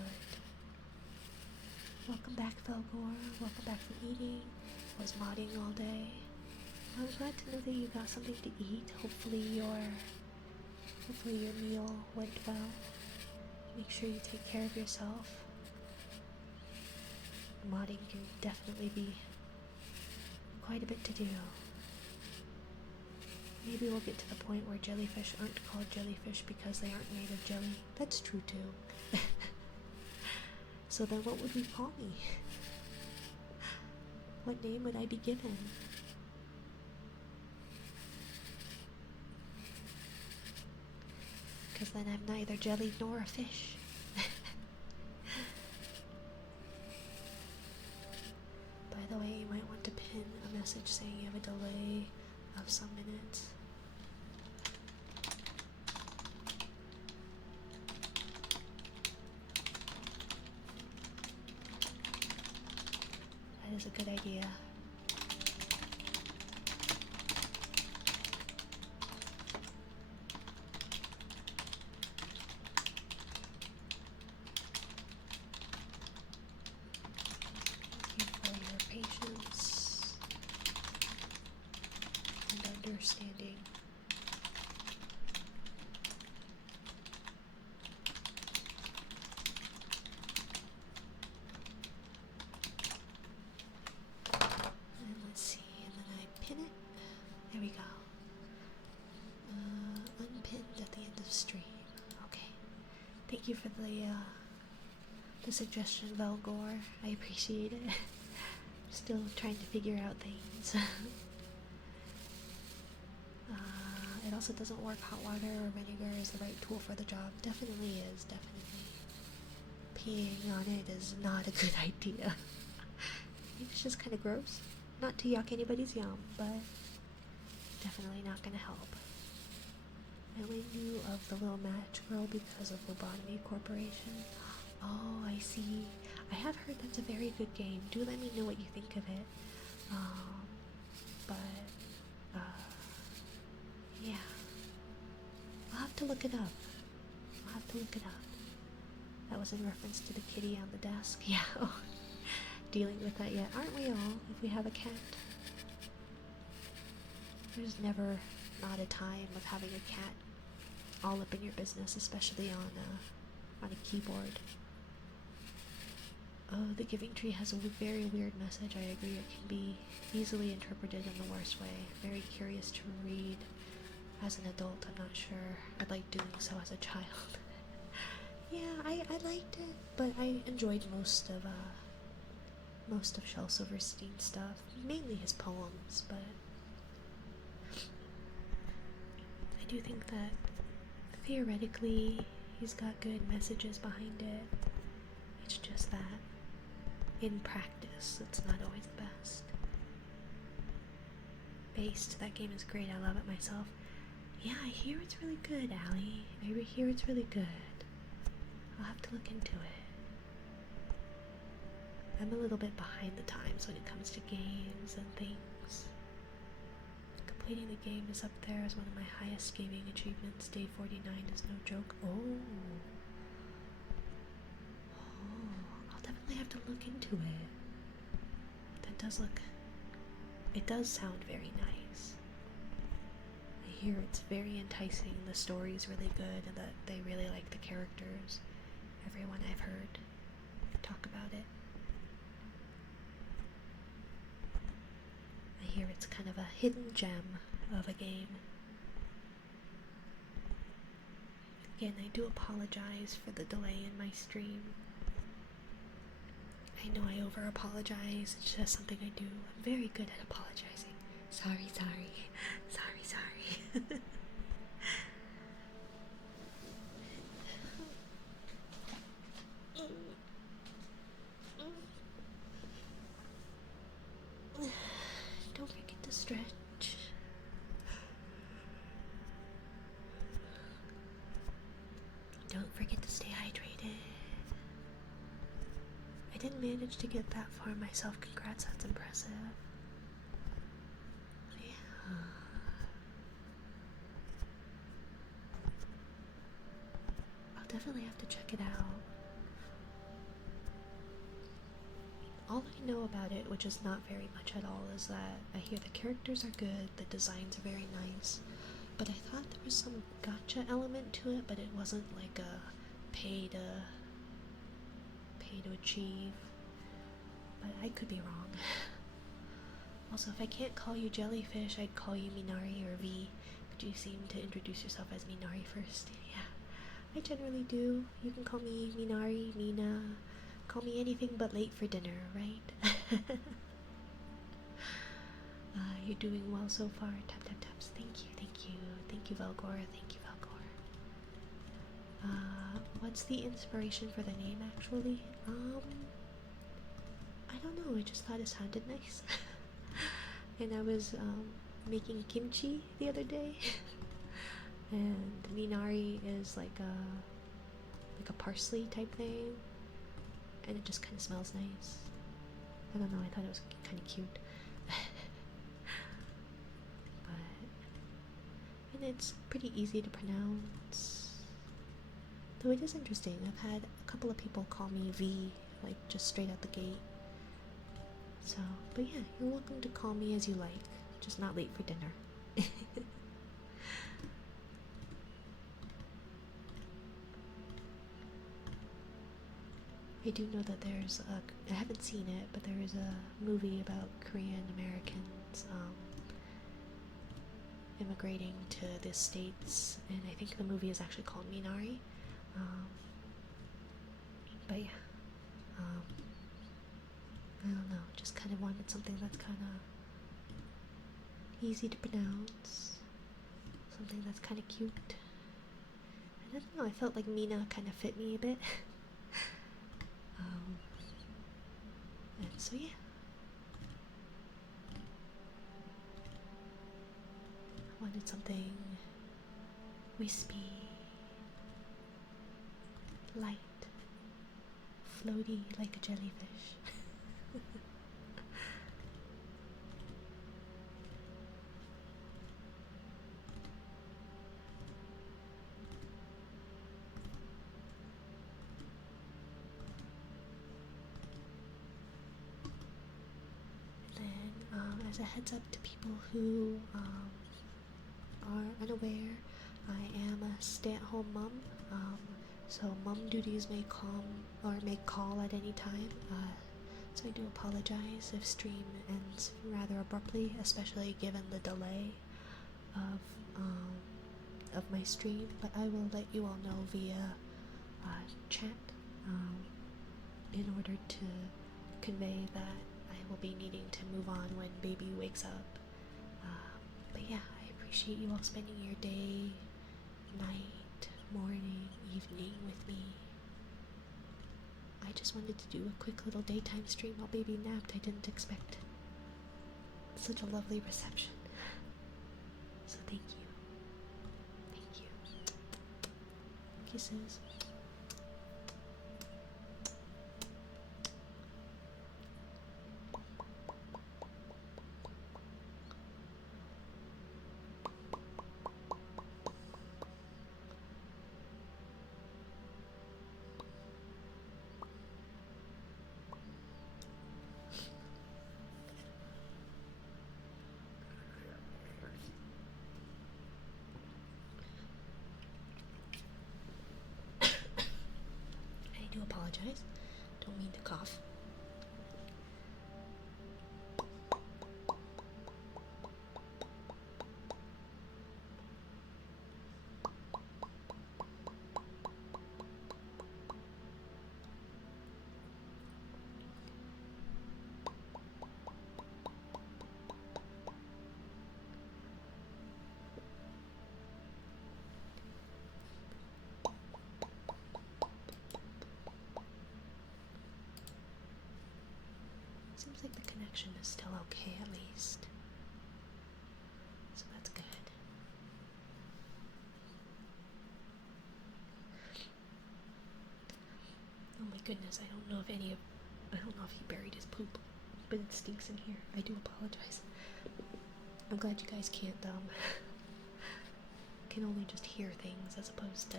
Welcome back, Felgor. Welcome back from eating. I was modding all day. I was glad to know that you got something to eat. Hopefully your meal went well. Make sure you take care of yourself. Modding can definitely be quite a bit to do. Maybe we'll get to the point where jellyfish aren't called jellyfish because they aren't made of jelly. That's true too. So then what would we call me? What name would I be given? Because then I'm neither jelly nor a fish. By the way, you might want to pin a message saying you have a delay of some minutes. That is a good idea. Thank you for your patience and understanding. And let's see, and then I pin it. There we go. Unpinned at the end of stream. Okay. Thank you for the suggestion, Velgor. I appreciate it. Still trying to figure out things. It also doesn't work. Hot water or vinegar is the right tool for the job. Definitely is, definitely. Peeing on it is not a good idea. It's just kind of gross. Not to yuck anybody's yum, but definitely not gonna help. I only knew of the Little Match Girl because of Lobotomy Corporation. Oh, I see. I have heard that's a very good game. Do let me know what you think of it. Yeah. I'll have to look it up. That was in reference to the kitty on the desk. Yeah. Dealing with that yet. Aren't we all, if we have a cat? There's never not a time of having a cat all up in your business, especially on a keyboard. Oh, the Giving Tree has a very weird message. I agree. It can be easily interpreted in the worst way. Very curious to read as an adult. I'm not sure I'd like doing so as a child. Yeah, I liked it, but I enjoyed most of Shel Silverstein's stuff. Mainly his poems, but I do think that theoretically he's got good messages behind it. It's just that in practice it's not always the best. Based, that game is great. I love it myself. Yeah, I hear it's really good, Allie. I hear it's really good. I'll have to look into it. I'm a little bit behind the times when it comes to games and things. Completing the game is up there as one of my highest gaming achievements. Day 49 is no joke. Oh, I'll definitely have to look into it. It does sound very nice. I hear it's very enticing, the story's really good, and that they really like the characters. Everyone I've heard talk about it. I hear it's kind of a hidden gem of a game. Again, I do apologize for the delay in my stream. I know I over-apologize, it's just something I do. I'm very good at apologizing. Sorry. Don't forget to stretch. Don't forget to stay hydrated. I didn't manage to get that far myself. Congrats, that's impressive. Yeah. I'll definitely have to check it out. all I know about it, which is not very much at all, is that I hear the characters are good, the designs are very nice, but I thought there was some gotcha element to it, but it wasn't like a pay to achieve. But I could be wrong. Also, if I can't call you Jellyfish, I'd call you Minari or V, but you seem to introduce yourself as Minari first. Yeah, I generally do. You can call me Minari, Mina, call me anything but late for dinner, right? You're doing well so far. Tap tap taps. Thank you, thank you, thank you, Velgor. Thank you, Velgor. What's the inspiration for the name actually? I don't know. I just thought it sounded nice, and I was making kimchi the other day, and Minari is like a parsley type thing, and it just kind of smells nice. I don't know. I thought it was kind of cute. And it's pretty easy to pronounce. Though it is interesting, I've had a couple of people call me V, like just straight out the gate. So, but yeah, you're welcome to call me as you like, just not late for dinner. I do know that I haven't seen it, but there is a movie about Korean Americans immigrating to the States, and I think the movie is actually called Minari. But yeah, I don't know, just kind of wanted something that's kind of easy to pronounce, something that's kind of cute. I don't know, I felt like Mina kind of fit me a bit. And so yeah. I wanted something wispy, light, floaty like a jellyfish. As a heads up to people who are unaware, I am a stay-at-home mom, so mom duties may call at any time, so I do apologize if stream ends rather abruptly, especially given the delay of my stream, but I will let you all know via chat in order to convey that I will be needing to move on when baby wakes up. But yeah, I appreciate you all spending your day, night, morning, evening with me. I just wanted to do a quick little daytime stream while baby napped. I didn't expect such a lovely reception. So thank you. Thank you. Kisses. I do apologize. Don't mean to cough. Seems like the connection is still okay at least. So that's good. Oh my goodness, I don't know if he buried his poop, but it stinks in here. I do apologize. I'm glad you guys can't can only just hear things as opposed to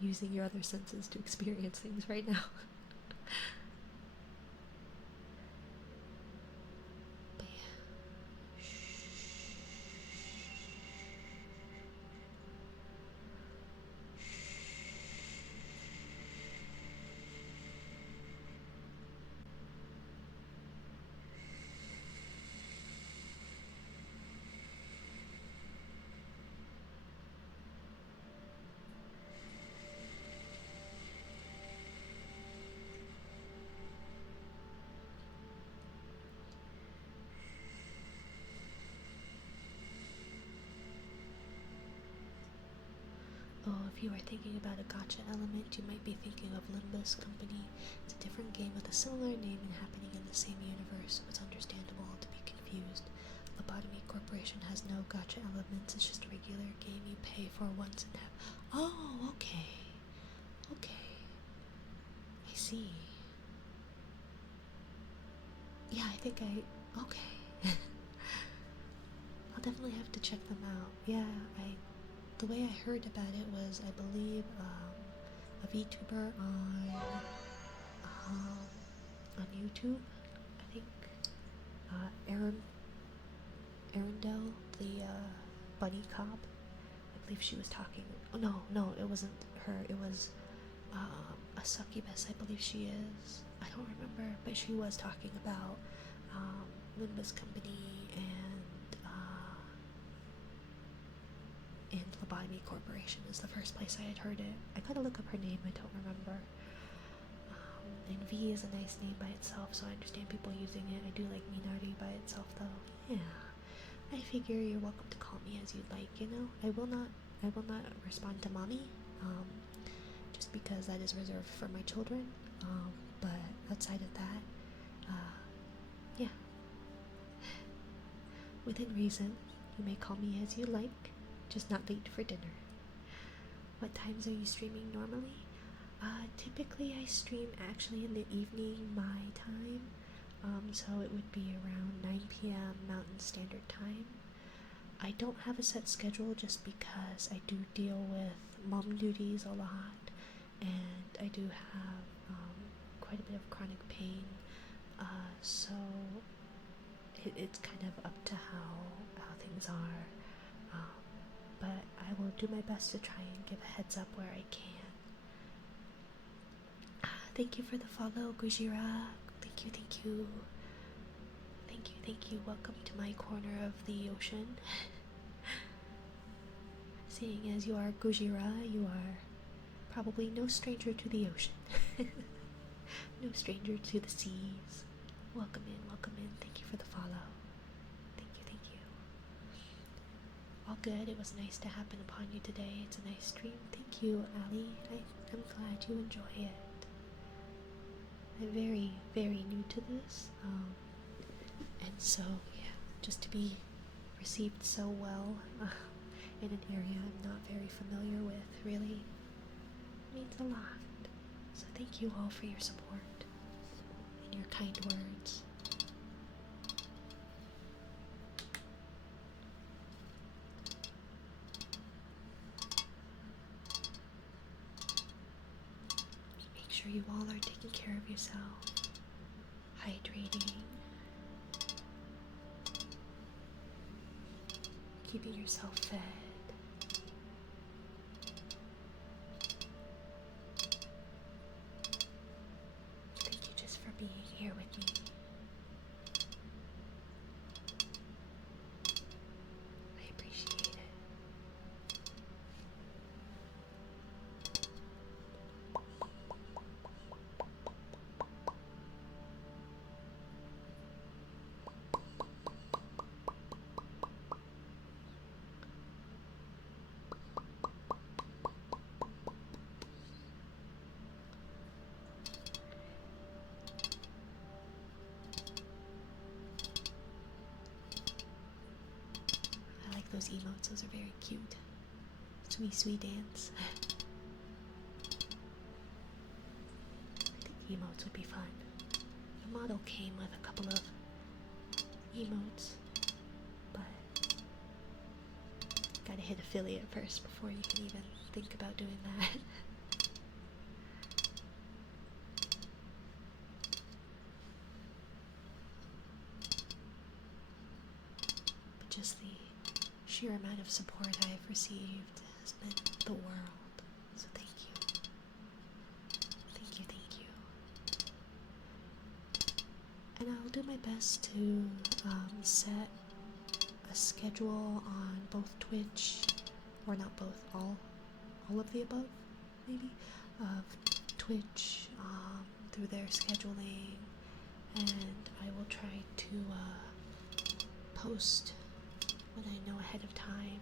using your other senses to experience things right now. Oh, if you are thinking about a gotcha element, you might be thinking of Limbus Company. It's a different game with a similar name and happening in the same universe, so it's understandable to be confused. Lobotomy Corporation has no gotcha elements, it's just a regular game you pay for once and have. Oh, okay. Okay. I see. Yeah, I think I. Okay. I'll definitely have to check them out. Yeah, the way I heard about it was, I believe, a VTuber on YouTube. I think Arundel, the bunny cop. I believe she was talking. Oh, no, it wasn't her. It was a succubus. I believe she is. I don't remember, but she was talking about Limbus Company and Lobotomy Corporation is the first place I had heard it. I gotta look up her name. I don't remember. And V is a nice name by itself, so I understand people using it. I do like Minari by itself, though. Yeah. I figure you're welcome to call me as you'd like, you know? I will not respond to mommy, just because that is reserved for my children, but outside of that, yeah. Within reason, you may call me as you like, just not late for dinner. What times are you streaming normally? Typically I stream actually in the evening my time, so it would be around 9 p.m. Mountain Standard Time. I don't have a set schedule just because I do deal with mom duties a lot, and I do have quite a bit of chronic pain, so it's kind of up to how things are, but I will do my best to try and give a heads up where I can. Thank you for the follow, Gujira. Thank you. Thank you. Welcome to my corner of the ocean. Seeing as you are Gujira, you are probably no stranger to the ocean. No stranger to the seas. Welcome in. Thank you for the follow. Thank you. All good. It was nice to happen upon you today. It's a nice stream. Thank you, Ali. I'm glad you enjoy it. I'm very, very new to this, and so, yeah, just to be received so well in an area I'm not very familiar with really means a lot. So thank you all for your support and your kind words. Make sure you all are taking care of yourself, hydrating, keeping yourself fed. Thank you just for being here with me. I appreciate it. I like those emotes, those are very cute. Sweet dance. I think emotes would be fun. The model came with a couple of emotes, but gotta hit affiliate first before you can even think about doing that. But just the sheer amount of support I have received has been the world. So thank you. Thank you. And I'll do my best to set a schedule on both Twitch, or not both, all of the above, maybe, of Twitch through their scheduling, and I will try to post when I know ahead of time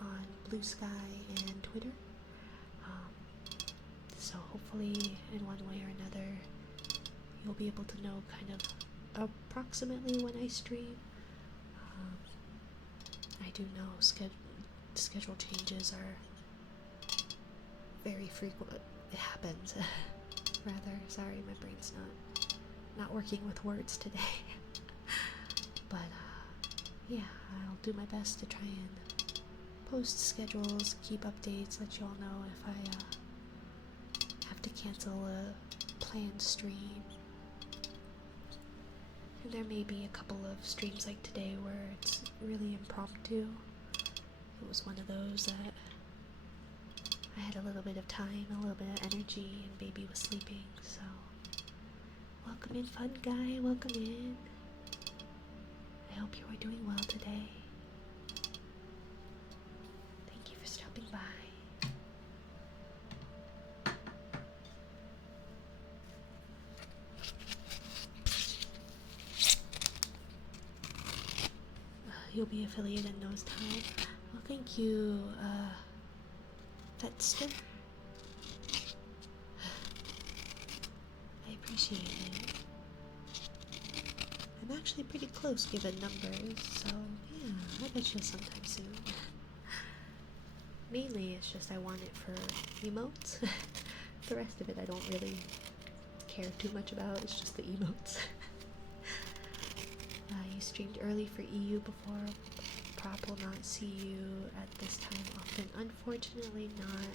on Blue Sky and Twitter. Um, so hopefully, in one way or another, you'll be able to know kind of approximately when I stream. Um, I do know schedule changes are very frequent. It happens. Rather, sorry, my brain's not working with words today. But yeah, I'll do my best to try and post schedules, keep updates, let you all know if I have to cancel a planned stream. And there may be a couple of streams like today where it's really impromptu. It was one of those that I had a little bit of time, a little bit of energy, and baby was sleeping, so welcome in, fun guy, welcome in. I hope you are doing well today. Thank you for stopping by. You'll be affiliated in Nose Time. Well, thank you, Fetster. I appreciate it. I'm actually pretty close given numbers, so yeah, I bet you sometime soon. Mainly, it's just I want it for emotes. The rest of it I don't really care too much about, it's just the emotes. You streamed early for EU before. Prop will not see you at this time often. Unfortunately not.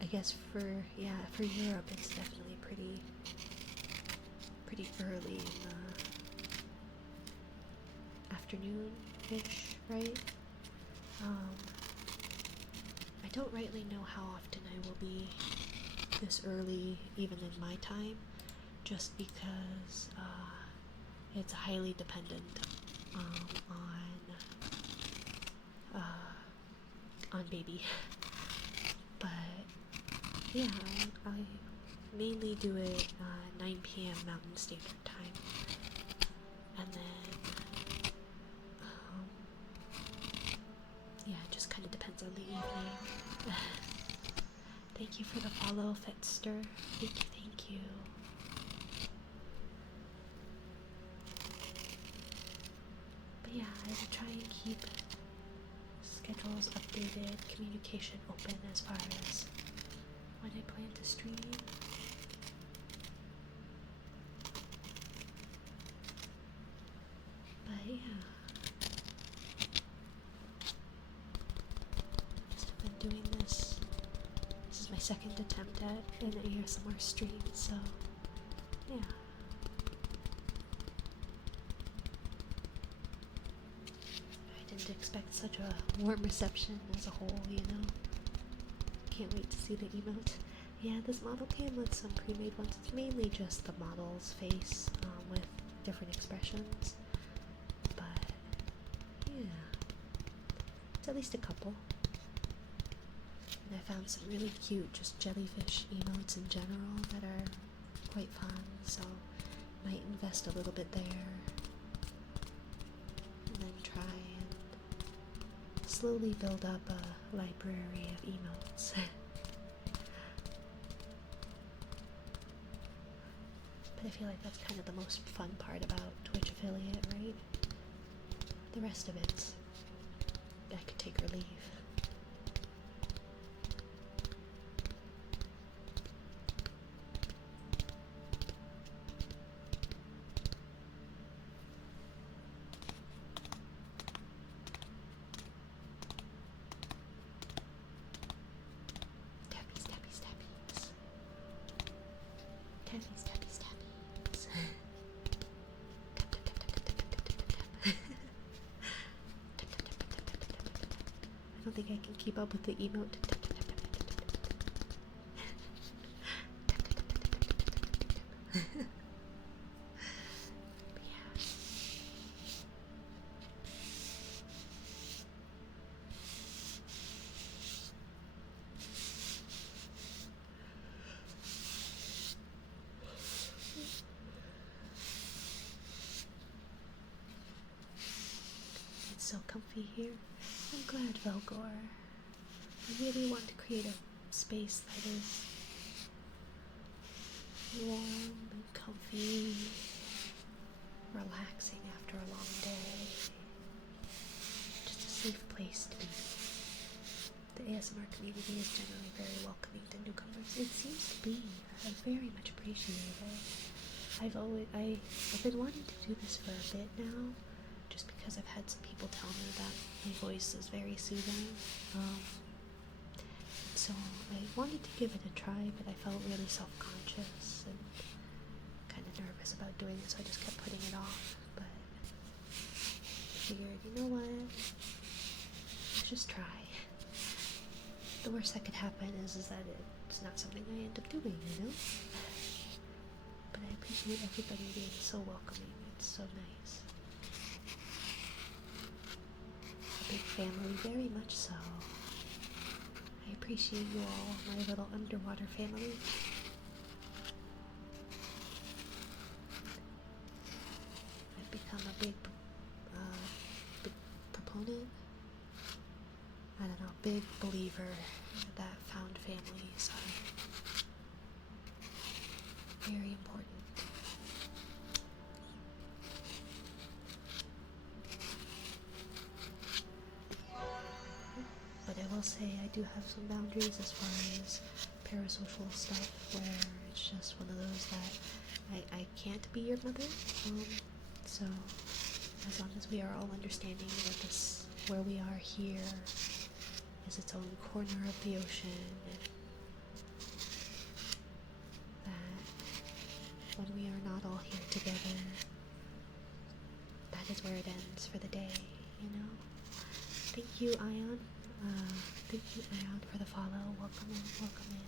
I guess for Europe it's definitely pretty early in the afternoon-ish, right? I don't rightly know how often I will be this early even in my time, just because it's highly dependent on baby. But yeah, I mainly do it 9 p.m. Mountain Standard Time, and then yeah, it just kind of depends on the evening. Thank you for the follow, Fetster. Thank you. But yeah, I will try and keep schedules updated, communication open as far as when I plan to stream. But yeah, just been doing this. This is my second attempt at an ASMR stream, so yeah. I didn't expect such a warm reception as a whole, you know. Can't wait to see the emote. Yeah, this model came with some pre-made ones. It's mainly just the model's face with different expressions. But yeah, it's at least a couple. And I found some really cute just jellyfish emotes in general that are quite fun, so might invest a little bit there. And then try and slowly build up a library of emotes. But I feel like that's kind of the most fun part about Twitch affiliate, right? The rest of it's I could take or leave. Tappies, tappies, tappies. Tappies, tappies, tappies. Tap, tap, tap, tap, tap, tap, tap, tap, tap. Tap, tap, tap, tap, tap, tap, tap, tap, tap. I don't think I can keep up with the emote. Tap, tap, tap, tap, tap, tap, tap, tap, tap. Tap, tap, tap, tap, tap, tap, tap, tap, tap. But yeah. so comfy here. I'm glad, Velgor. I really want to create a space that is warm and comfy, relaxing after a long day. Just a safe place to be. The ASMR community is generally very welcoming to newcomers. It seems to be. I very much appreciate it. I've been wanting to do this for a bit now, just because I've had some people tell me that my voice is very soothing. So I wanted to give it a try, but I felt really self-conscious and kind of nervous about doing it, so I just kept putting it off. But I figured, you know what? Let's just try. The worst that could happen is that it's not something I end up doing, you know? But I appreciate everybody being so welcoming. It's so nice. A big family, very much so. I appreciate you all, my little underwater family. I've become a big proponent. I don't know, big believer that found families are very important. But I will say I do have some boundaries as far as parasocial stuff, where it's just one of those that I can't be your mother. So as long as we are all understanding that this, where we are here, is its own corner of the ocean, and that when we are not all here together, that is where it ends for the day, you know? Thank you, Ion. Thank you, Ion, for the follow. Welcome in, welcome in.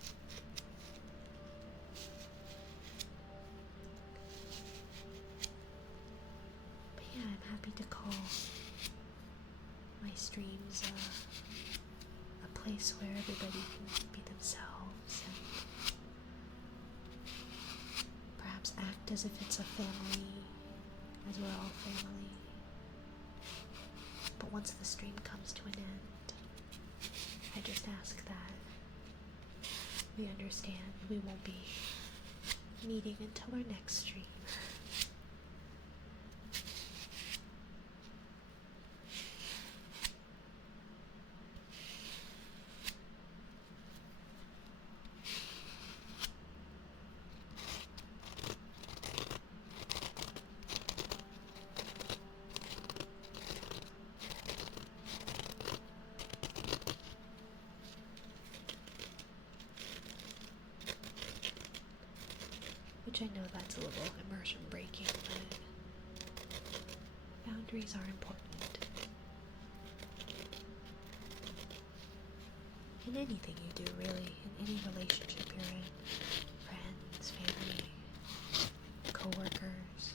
But yeah, I'm happy to call my streams a place where everybody can be themselves and perhaps act as if it's a family, as we're all family. But once the stream comes to an end, I just ask that we understand we won't be meeting until our next stream. Which I know that's a little immersion breaking, but boundaries are important. In anything you do, really, in any relationship you're in, friends, family, co-workers.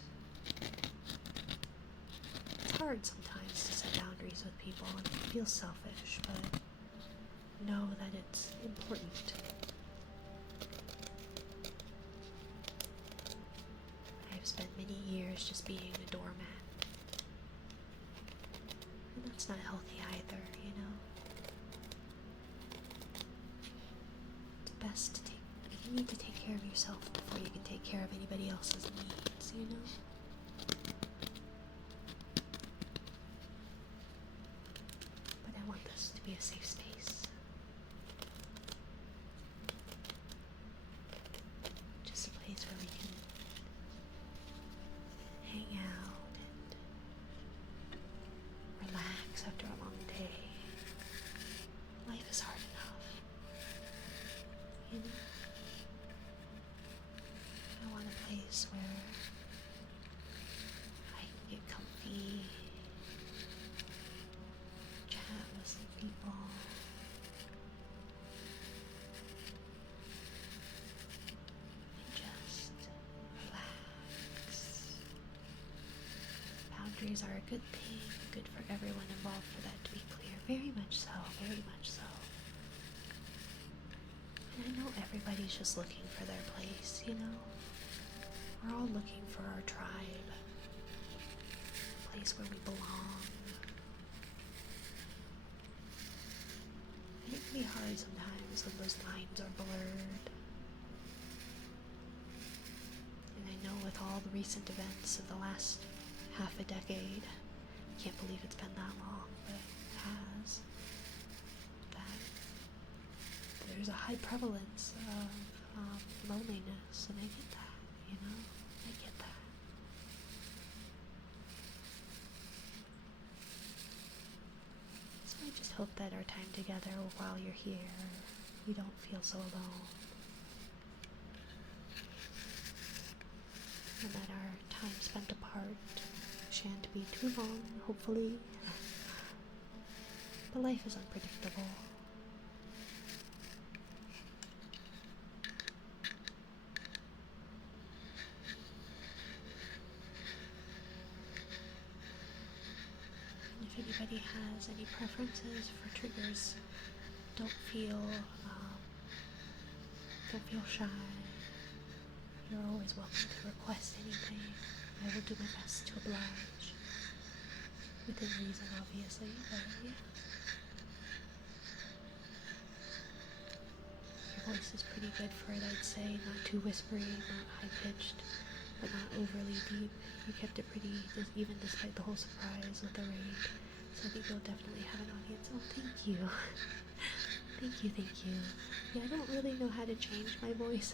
It's hard sometimes to set boundaries with people, and it feels selfish, but know that it's important. I've spent many years just being a doormat, and that's not healthy either, you know? It's best to you need to take care of yourself before you can take care of anybody else's needs, you know? But I want this to be a safe space. Just a place where we can hang out and relax after a long day. Life is hard enough, you know? I want a place where I can get comfy, chat with some people, and just relax. Boundaries are a good thing, good for everyone involved, for that to be clear. Very much so, very much so. And I know everybody's just looking for their place, you know? We're all looking for our tribe, a place where we belong, And it can be hard sometimes when those lines are blurred. And I know with all the recent events of the last half a decade, I can't believe it's been that long, but it has, that there's a high prevalence of loneliness, and I get that, you know? I get that. So I just hope that our time together while you're here, you don't feel so alone. And that our time spent apart shan't be too long, hopefully. But life is unpredictable. And if anybody has any preferences for triggers, don't feel shy. You're always welcome to request anything. I will do my best to oblige. Within reason, obviously, but yeah. Your voice is pretty good for it, I'd say. Not too whispery, not high-pitched, but not overly deep. You kept it pretty, even despite the whole surprise with the raid. So I think you'll definitely have an audience. Oh, thank you. Thank you. Yeah, I don't really know how to change my voice.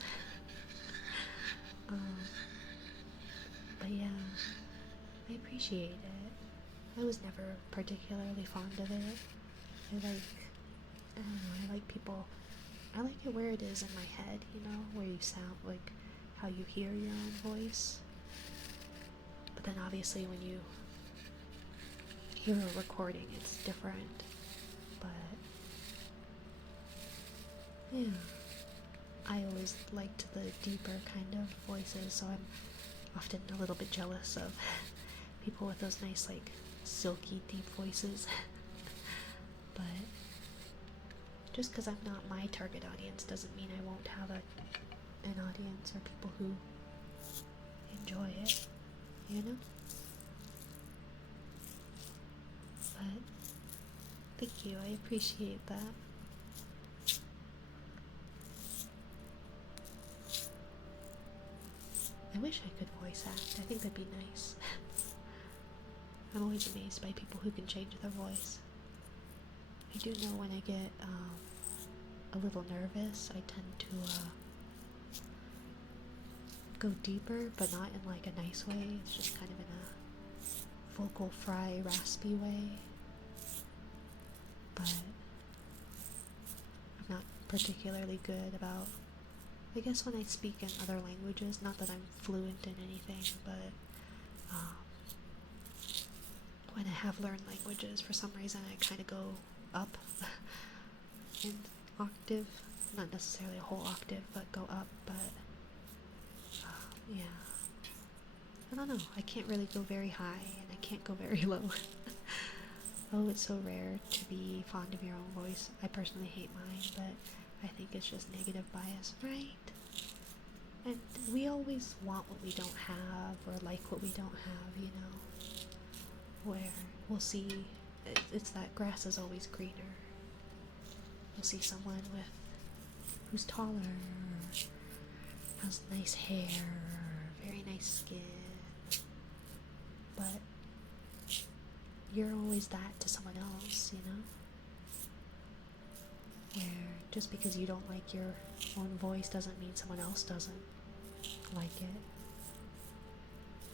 But yeah, I appreciate it. I was never particularly fond of it. I don't know, I like people, I like it where it is in my head, you know, where you sound like how you hear your own voice. But then obviously when you hear a recording, it's different. But yeah, I always liked the deeper kind of voices, so I'm often a little bit jealous of people with those nice, like, silky, deep voices. But just because I'm not my target audience doesn't mean I won't have an audience or people who enjoy it, you know? But thank you, I appreciate that. I wish I could voice act. I think that'd be nice. I'm always amazed by people who can change their voice. I do know when I get a little nervous, I tend to go deeper, but not in like a nice way. It's just kind of in a vocal fry, raspy way. But I'm not particularly good about, I guess when I speak in other languages, not that I'm fluent in anything, but when I have learned languages, for some reason I kind of go up in octave. Not necessarily a whole octave, but go up, but yeah. I don't know, I can't really go very high, and I can't go very low. Oh, it's so rare to be fond of your own voice. I personally hate mine, but I think it's just negative bias, right? And we always want what we don't have, or like what we don't have, you know? Where we'll see, it's that grass is always greener. You'll see someone who's taller, has nice hair, very nice skin, but you're always that to someone else, you know? Where just because you don't like your own voice doesn't mean someone else doesn't like it.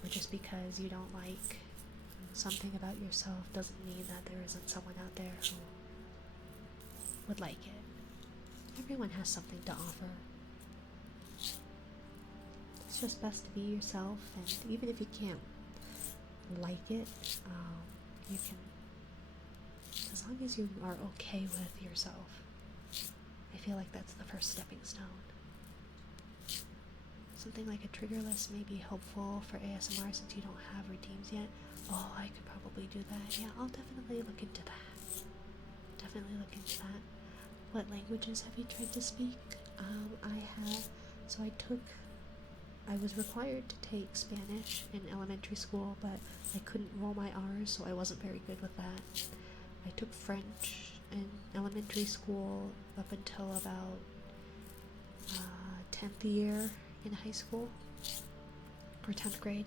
Or just because you don't like something about yourself doesn't mean that there isn't someone out there who would like it. Everyone has something to offer. It's just best to be yourself, and even if you can't like it, you can, as long as you are okay with yourself, I feel like that's the first stepping stone. Something like a trigger list may be helpful for ASMR since you don't have routines yet. Oh, I could probably do that. Yeah, I'll definitely look into that. Definitely look into that. What languages have you tried to speak? I was required to take Spanish in elementary school, but I couldn't roll my R's, so I wasn't very good with that. I took French in elementary school up until about 10th year in high school, or 10th grade.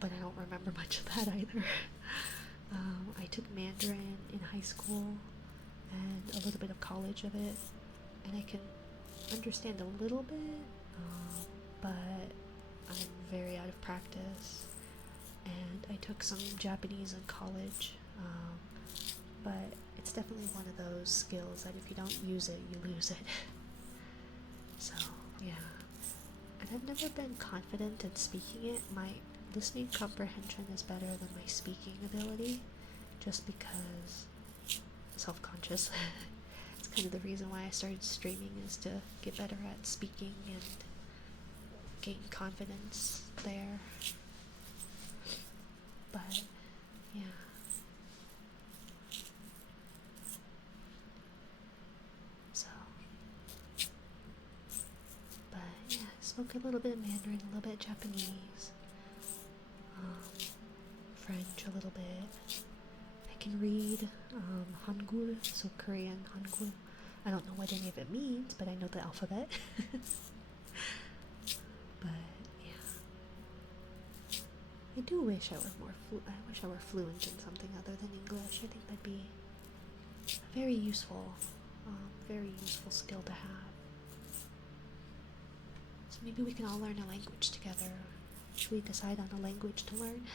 But I don't remember much of that either. I took Mandarin in high school and a little bit of college of it, and I can understand a little bit, but I'm very out of practice. And I took some Japanese in college, but it's definitely one of those skills that if you don't use it, you lose it. So, yeah. And I've never been confident in speaking it. My listening comprehension is better than my speaking ability, just because I'm self-conscious. It's kind of the reason why I started streaming, is to get better at speaking and gain confidence there. But yeah. So, but yeah, I spoke a little bit of Mandarin, a little bit of Japanese, French a little bit. I can read Hangul, so Korean Hangul. I don't know what any of it means, but I know the alphabet. But yeah, I do wish I were fluent in something other than English. I think that'd be a very useful skill to have. So maybe we can all learn a language together. Should we decide on a language to learn?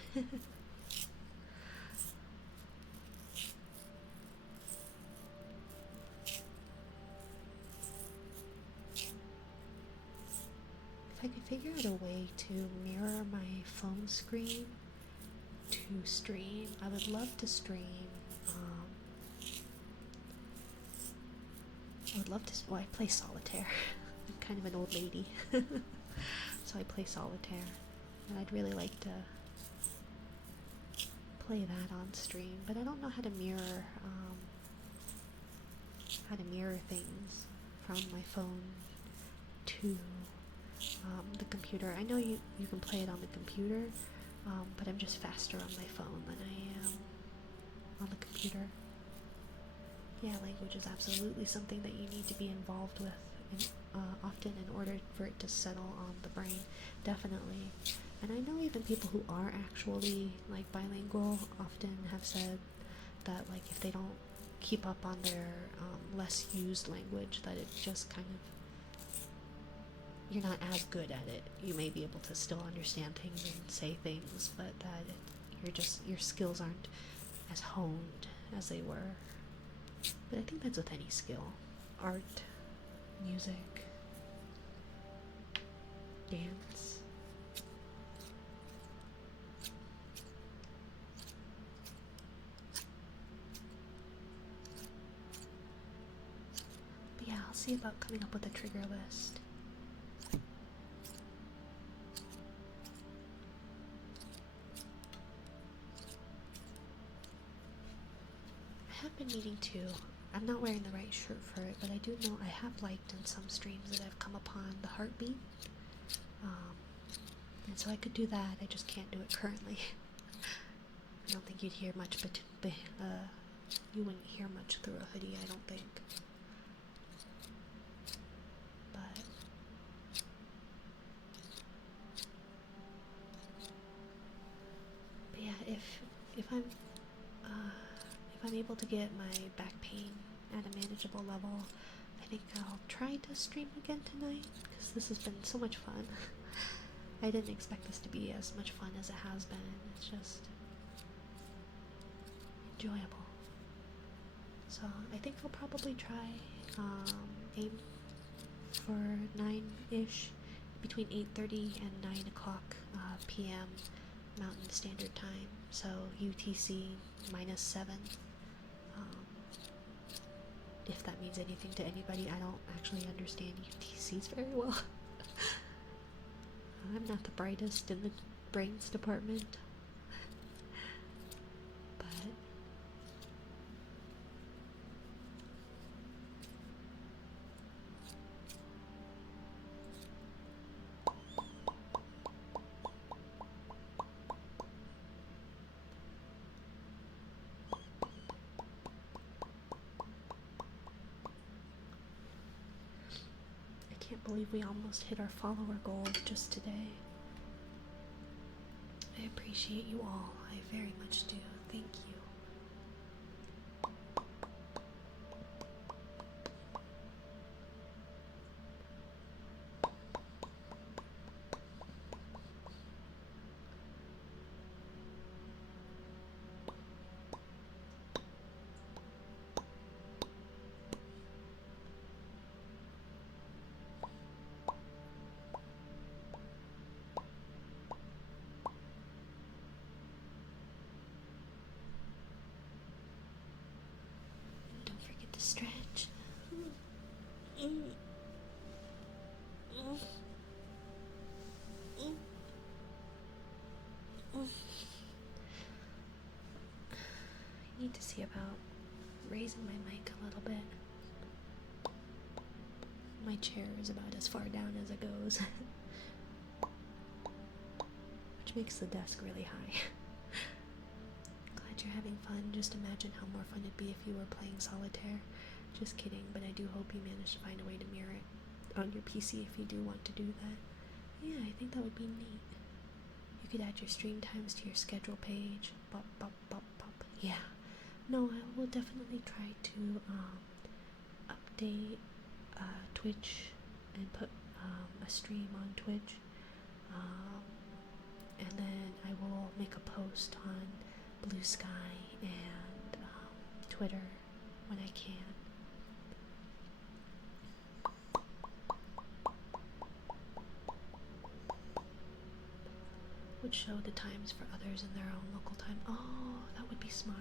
If I could figure out a way to mirror my phone screen to stream, I would love to stream. I would love to. Well, I play solitaire. I'm kind of an old lady, so I play solitaire, and I'd really like to play that on stream. But I don't know how to mirror things from my phone to the computer. I know you can play it on the computer, but I'm just faster on my phone than I am on the computer. Yeah, language is absolutely something that you need to be involved with often in order for it to settle on the brain. Definitely. And I know even people who are actually like bilingual often have said that like if they don't keep up on their less used language, that it just kind of, you're not as good at it. You may be able to still understand things and say things, but that your skills aren't as honed as they were. But I think that's with any skill. Art, music, dance. But yeah, I'll see about coming up with a trigger list. I have been needing to. I'm not wearing the right shirt for it, but I do know I have liked in some streams that I've come upon the heartbeat. And so I could do that, I just can't do it currently. I don't think you'd hear much, but you wouldn't hear much through a hoodie, I don't think. But yeah, if I'm able to get my back pain at a manageable level, I think I'll try to stream again tonight, because this has been so much fun. I didn't expect this to be as much fun as it has been. It's just enjoyable. So I think I'll probably try aim for 9-ish, between 8:30 and 9 o'clock p.m. Mountain Standard Time, so UTC -7. If that means anything to anybody, I don't actually understand UTCs very well. I'm not the brightest in the brains department. But can't believe we almost hit our follower goal just today. I appreciate you all. I very much do. Thank you. Don't forget to stretch. I need to see about raising my mic a little bit. My chair is about as far down as it goes, which makes the desk really high. Glad you're having fun. Just imagine how more fun it'd be if you were playing solitaire. Just kidding, but I do hope you manage to find a way to mirror it on your PC if you do want to do that. Yeah, I think that would be neat. You could add your stream times to your schedule page. Bop, bop, bop, bop. Yeah. No, I will definitely try to update Twitch and put a stream on Twitch. And then I will make a post on Blue Sky and Twitter when I can. Would show the times for others in their own local time. Oh, that would be smart.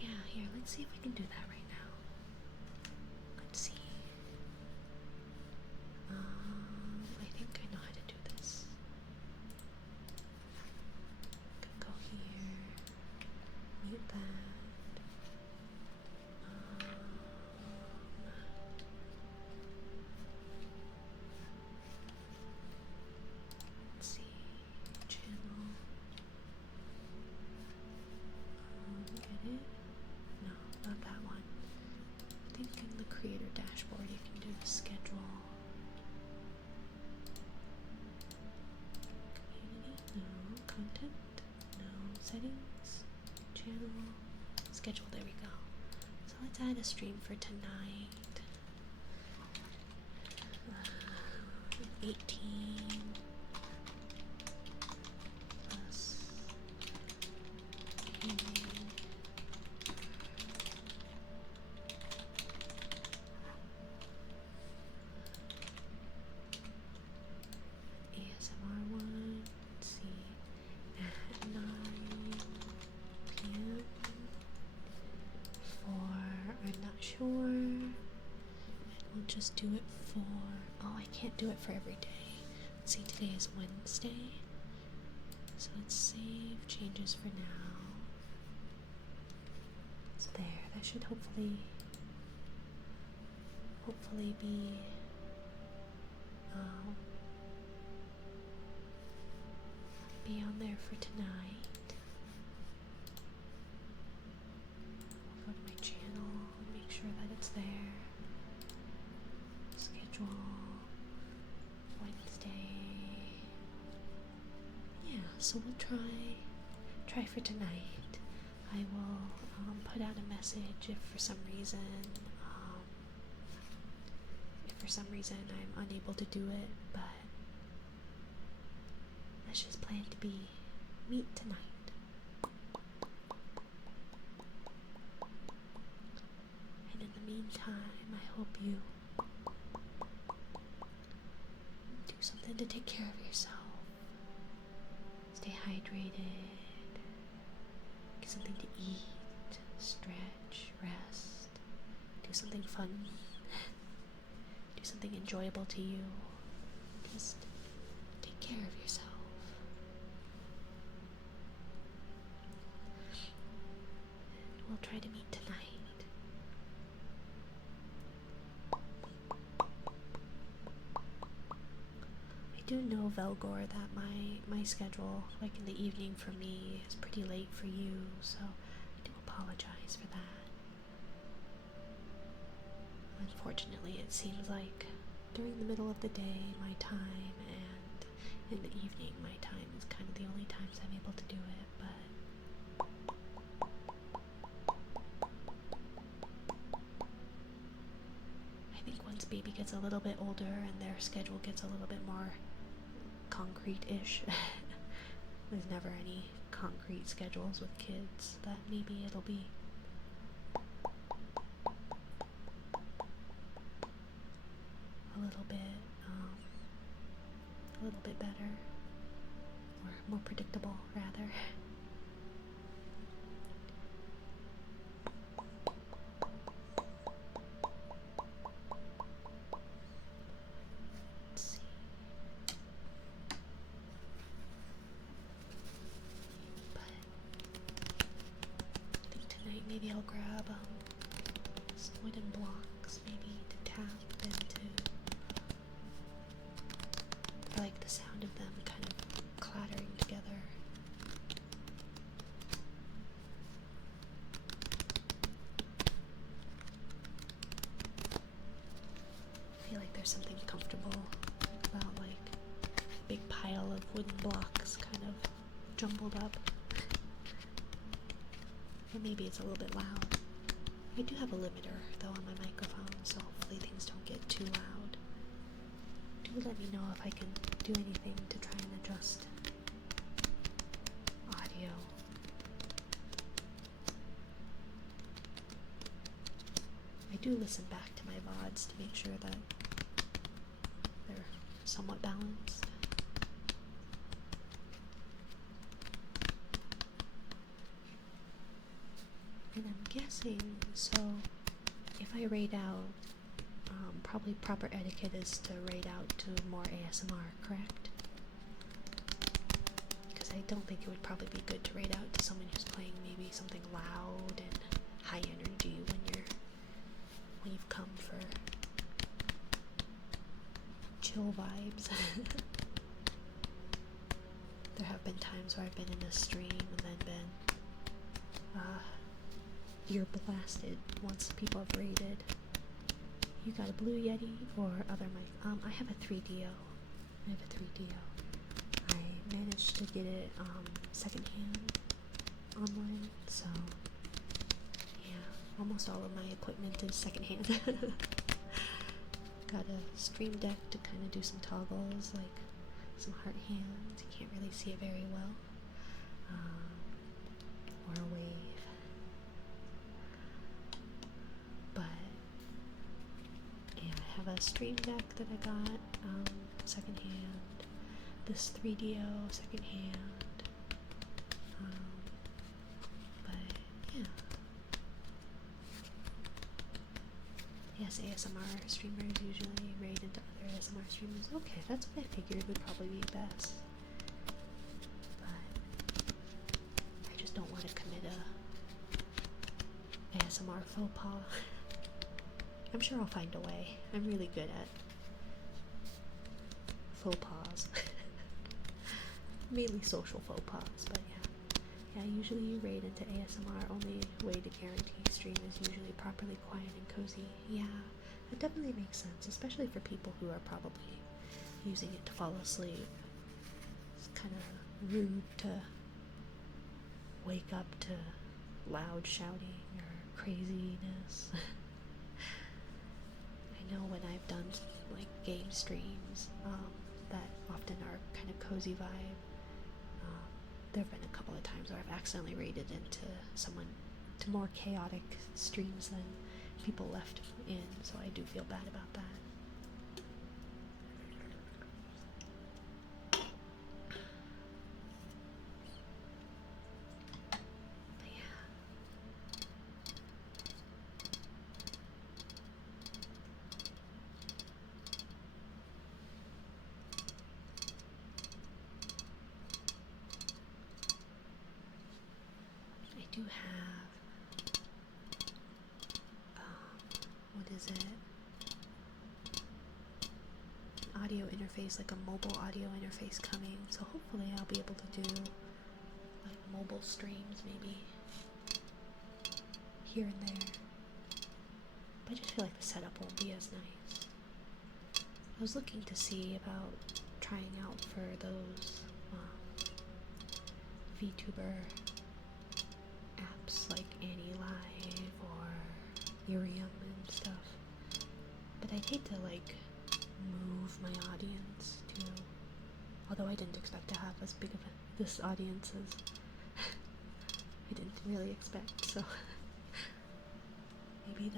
Yeah, here, let's see if we can do that right now. Let's see. I think I know how to do this. Go here, mute that. Let's see, channel. Edit. No, not that one. I think in the creator dashboard you can do the schedule. Community, no. Content, no. Settings, channel, schedule, there we go. So let's add a stream for tonight. 18 plus gaming. ASMR one, let's see, at 9 p.m. for, I'm not sure, and we'll just do it for, oh, I can't do it for every day. Let's see, today is Wednesday, so let's save changes for now. It's there, that should hopefully be on there for tonight. I'll go to my channel and make sure that it's there. Schedule Wednesday. Yeah, so we'll try for tonight. I will put out a message if for some reason I'm unable to do it, but let's just plan to meet tonight. And in the meantime, I hope you do something to take care of yourself. Stay hydrated. Get something to eat. Stretch. Rest. Do something fun. Do something enjoyable to you. Just take care of yourself. And we'll try to meet tonight. I do know, Velgor, that my schedule, like in the evening for me, is pretty late for you, so I do apologize for that. Unfortunately, it seems like during the middle of the day, my time, and in the evening, my time is kind of the only times I'm able to do it, but I think once baby gets a little bit older and their schedule gets a little bit more concrete-ish, there's never any concrete schedules with kids, that maybe it'll be a little bit better, or more predictable, rather. Let's see. But I think tonight maybe I'll grab some wooden blocks, maybe to tap into. I like the sound of them kind of clattering together. I feel like there's something comfortable about like a big pile of wooden blocks kind of jumbled up. Or maybe it's a little bit loud. I do have a limiter though on my microphone, so hopefully things don't get too loud. Do let me know if I can do anything to try and adjust audio. I do listen back to my VODs to make sure that they're somewhat balanced. And I'm guessing, so if I rate out, probably proper etiquette is to rate out to more ASMR, correct? Because I don't think it would probably be good to rate out to someone who's playing maybe something loud and high energy when you've come for chill vibes. There have been times where I've been in a stream and then been ear blasted once people have rated. You got a Blue Yeti or other mic? I have a 3DO. I managed to get it secondhand online, so yeah, almost all of my equipment is secondhand. Got a Stream Deck to kind of do some toggles, like some heart hands. You can't really see it very well. Or a wave. But yeah, I have a Stream Deck that I got secondhand. This 3DO secondhand. But yeah. Yes, ASMR streamers usually raid into other ASMR streamers. Okay, that's what I figured would probably be best. But I just don't want to commit a ASMR faux pas. I'm sure I'll find a way. I'm really good at faux pas. Mainly social faux pas, but yeah. Yeah, usually you raid into ASMR. Only way to guarantee stream is usually properly quiet and cozy. Yeah, that definitely makes sense, especially for people who are probably using it to fall asleep. It's kind of rude to wake up to loud shouting or craziness. I know when I've done like game streams that often are kind of cozy vibe, there have been a couple of times where I've accidentally raided into to more chaotic streams than people left in, so I do feel bad about that. But yeah. I do have, what is it? An audio interface, like a mobile audio interface coming, so hopefully I'll be able to do like mobile streams maybe here and there. But I just feel like the setup won't be as nice. I was looking to see about trying out for those VTuber apps like Annie Live or Irium and stuff. But I'd hate to like move my audience to, although I didn't expect to have as big of this audience as I didn't really expect, so maybe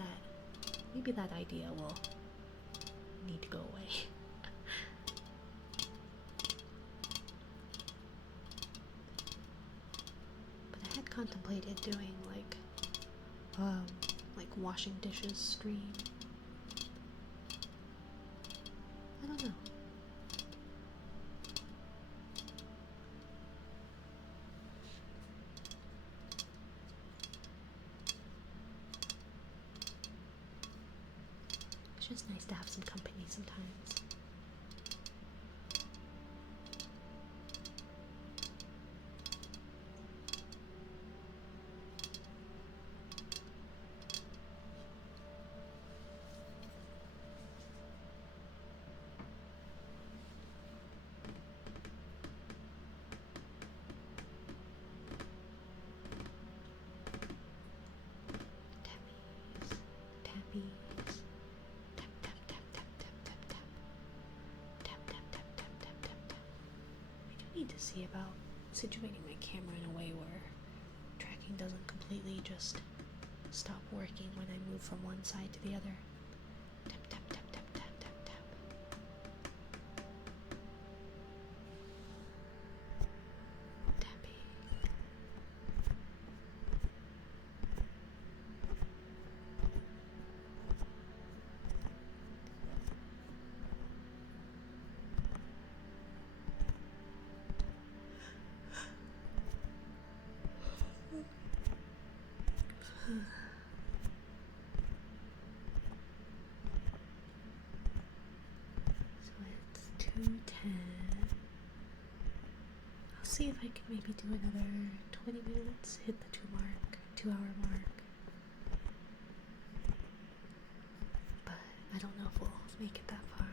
that idea will need to go away. But I had contemplated doing like washing dishes stream. I don't know. It's just nice to have some company sometimes. Tappies. Tap tap tap tap tap tap tap. Tap tap tap tap tap tap tap. I do need to see about situating my camera in a way where tracking doesn't completely just stop working when I move from one side to the other. Tap tap tap tap tap tap tap. Tapping. So it's 2:10. I'll see if I can maybe do another 20 minutes, hit the 2-hour mark. But I don't know if we'll make it that far.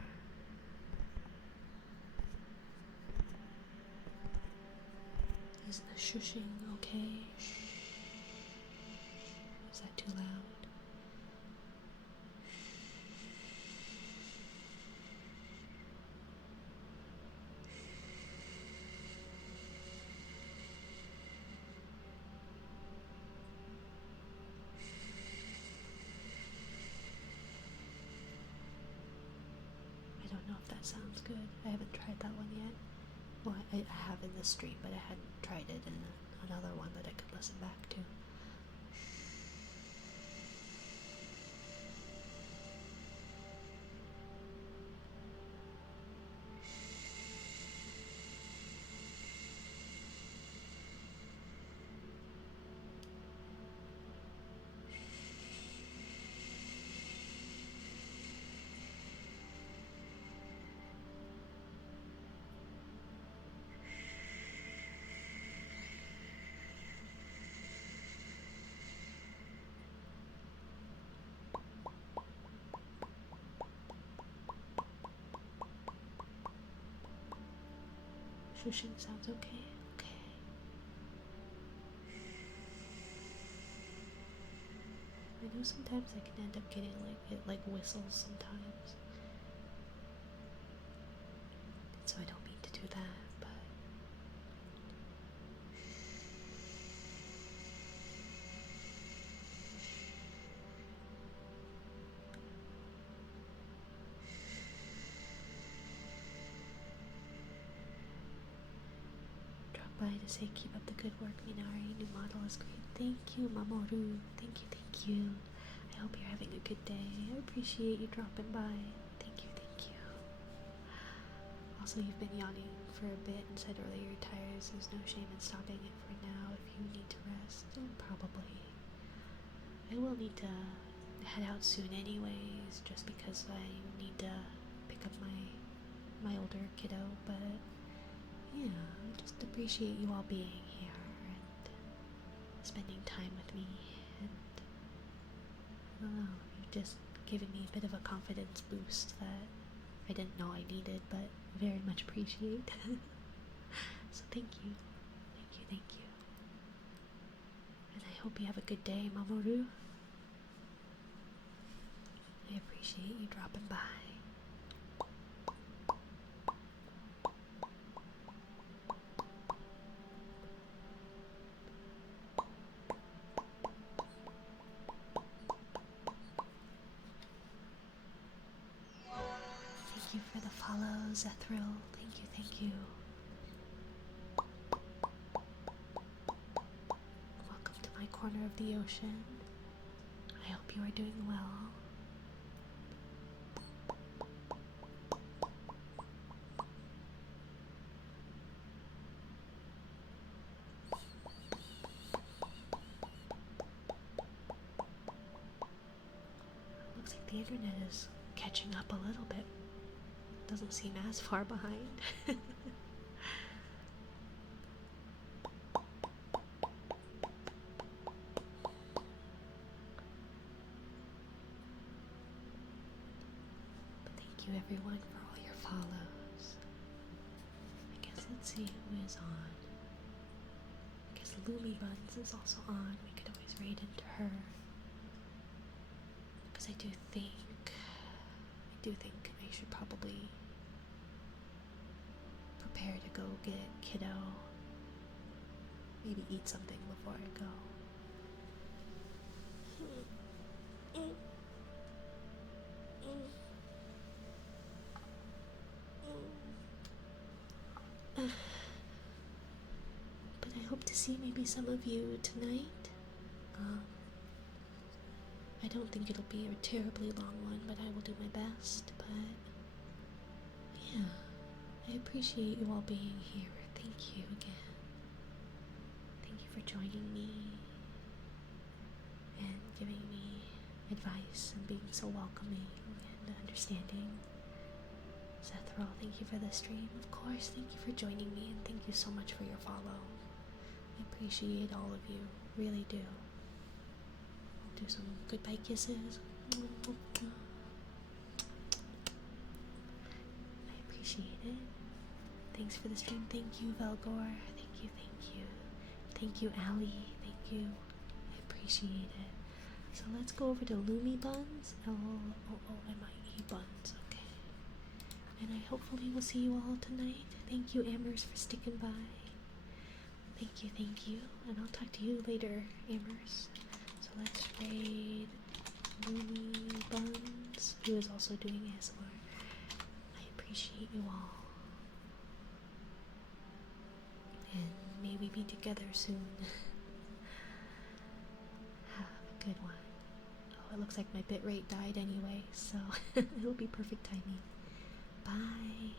Is the shushing okay? Shh. Is that too loud? I don't know if that sounds good. I haven't tried that one yet. Well, I have in this stream, but I hadn't tried it in another one that I could listen back to. Shushing sounds okay? Okay. I know sometimes I can end up getting it whistles sometimes. So I don't mean to do that, but drop by to say keep up the good work, Minari. New model is great. Thank you, Mamoru. Thank you, thank you. I hope you're having a good day. I appreciate you dropping by. Thank you, thank you. Also, you've been yawning for a bit and said earlier you're tired, so there's no shame in stopping it for now if you need to rest. Probably. I will need to head out soon anyways, just because I need to pick up my older kiddo, but yeah, I just appreciate you all being here and spending time with me, and I don't know, you've just given me a bit of a confidence boost that I didn't know I needed, but very much appreciate. So thank you. Thank you, thank you. And I hope you have a good day, Mamoru. I appreciate you dropping by. Thank you for the follow, Zethril. Thank you, thank you. Welcome to my corner of the ocean. I hope you are doing well. Looks like the internet is catching up a little bit. Doesn't seem as far behind. But thank you everyone for all your follows. I guess let's see who is on. I guess Lumi Buns is also on. We could always raid into her. Because I do think I should probably prepare to go get Kiddo. Maybe eat something before I go. But I hope to see maybe some of you tonight. I don't think it'll be a terribly long one, but I will do my best. But yeah, I appreciate you all being here. Thank you again. Thank you for joining me and giving me advice and being so welcoming and understanding. Zethril, thank you for the stream. Of course, thank you for joining me, and thank you so much for your follow. I appreciate all of you, really do. I'll do some goodbye kisses. I appreciate it. Thanks for the stream. Thank you, Velgor. Thank you, thank you. Thank you, Allie. Thank you. I appreciate it. So let's go over to Lumi Buns. L-O-O-M-I-E Buns. Okay. And I hopefully will see you all tonight. Thank you, Amers, for sticking by. Thank you, thank you. And I'll talk to you later, Amers. So let's raid Lumi Buns, who is also doing ASMR. I appreciate you all. And may we be together soon. Have a good one. Oh, it looks like my bitrate died anyway, so it'll be perfect timing. Bye.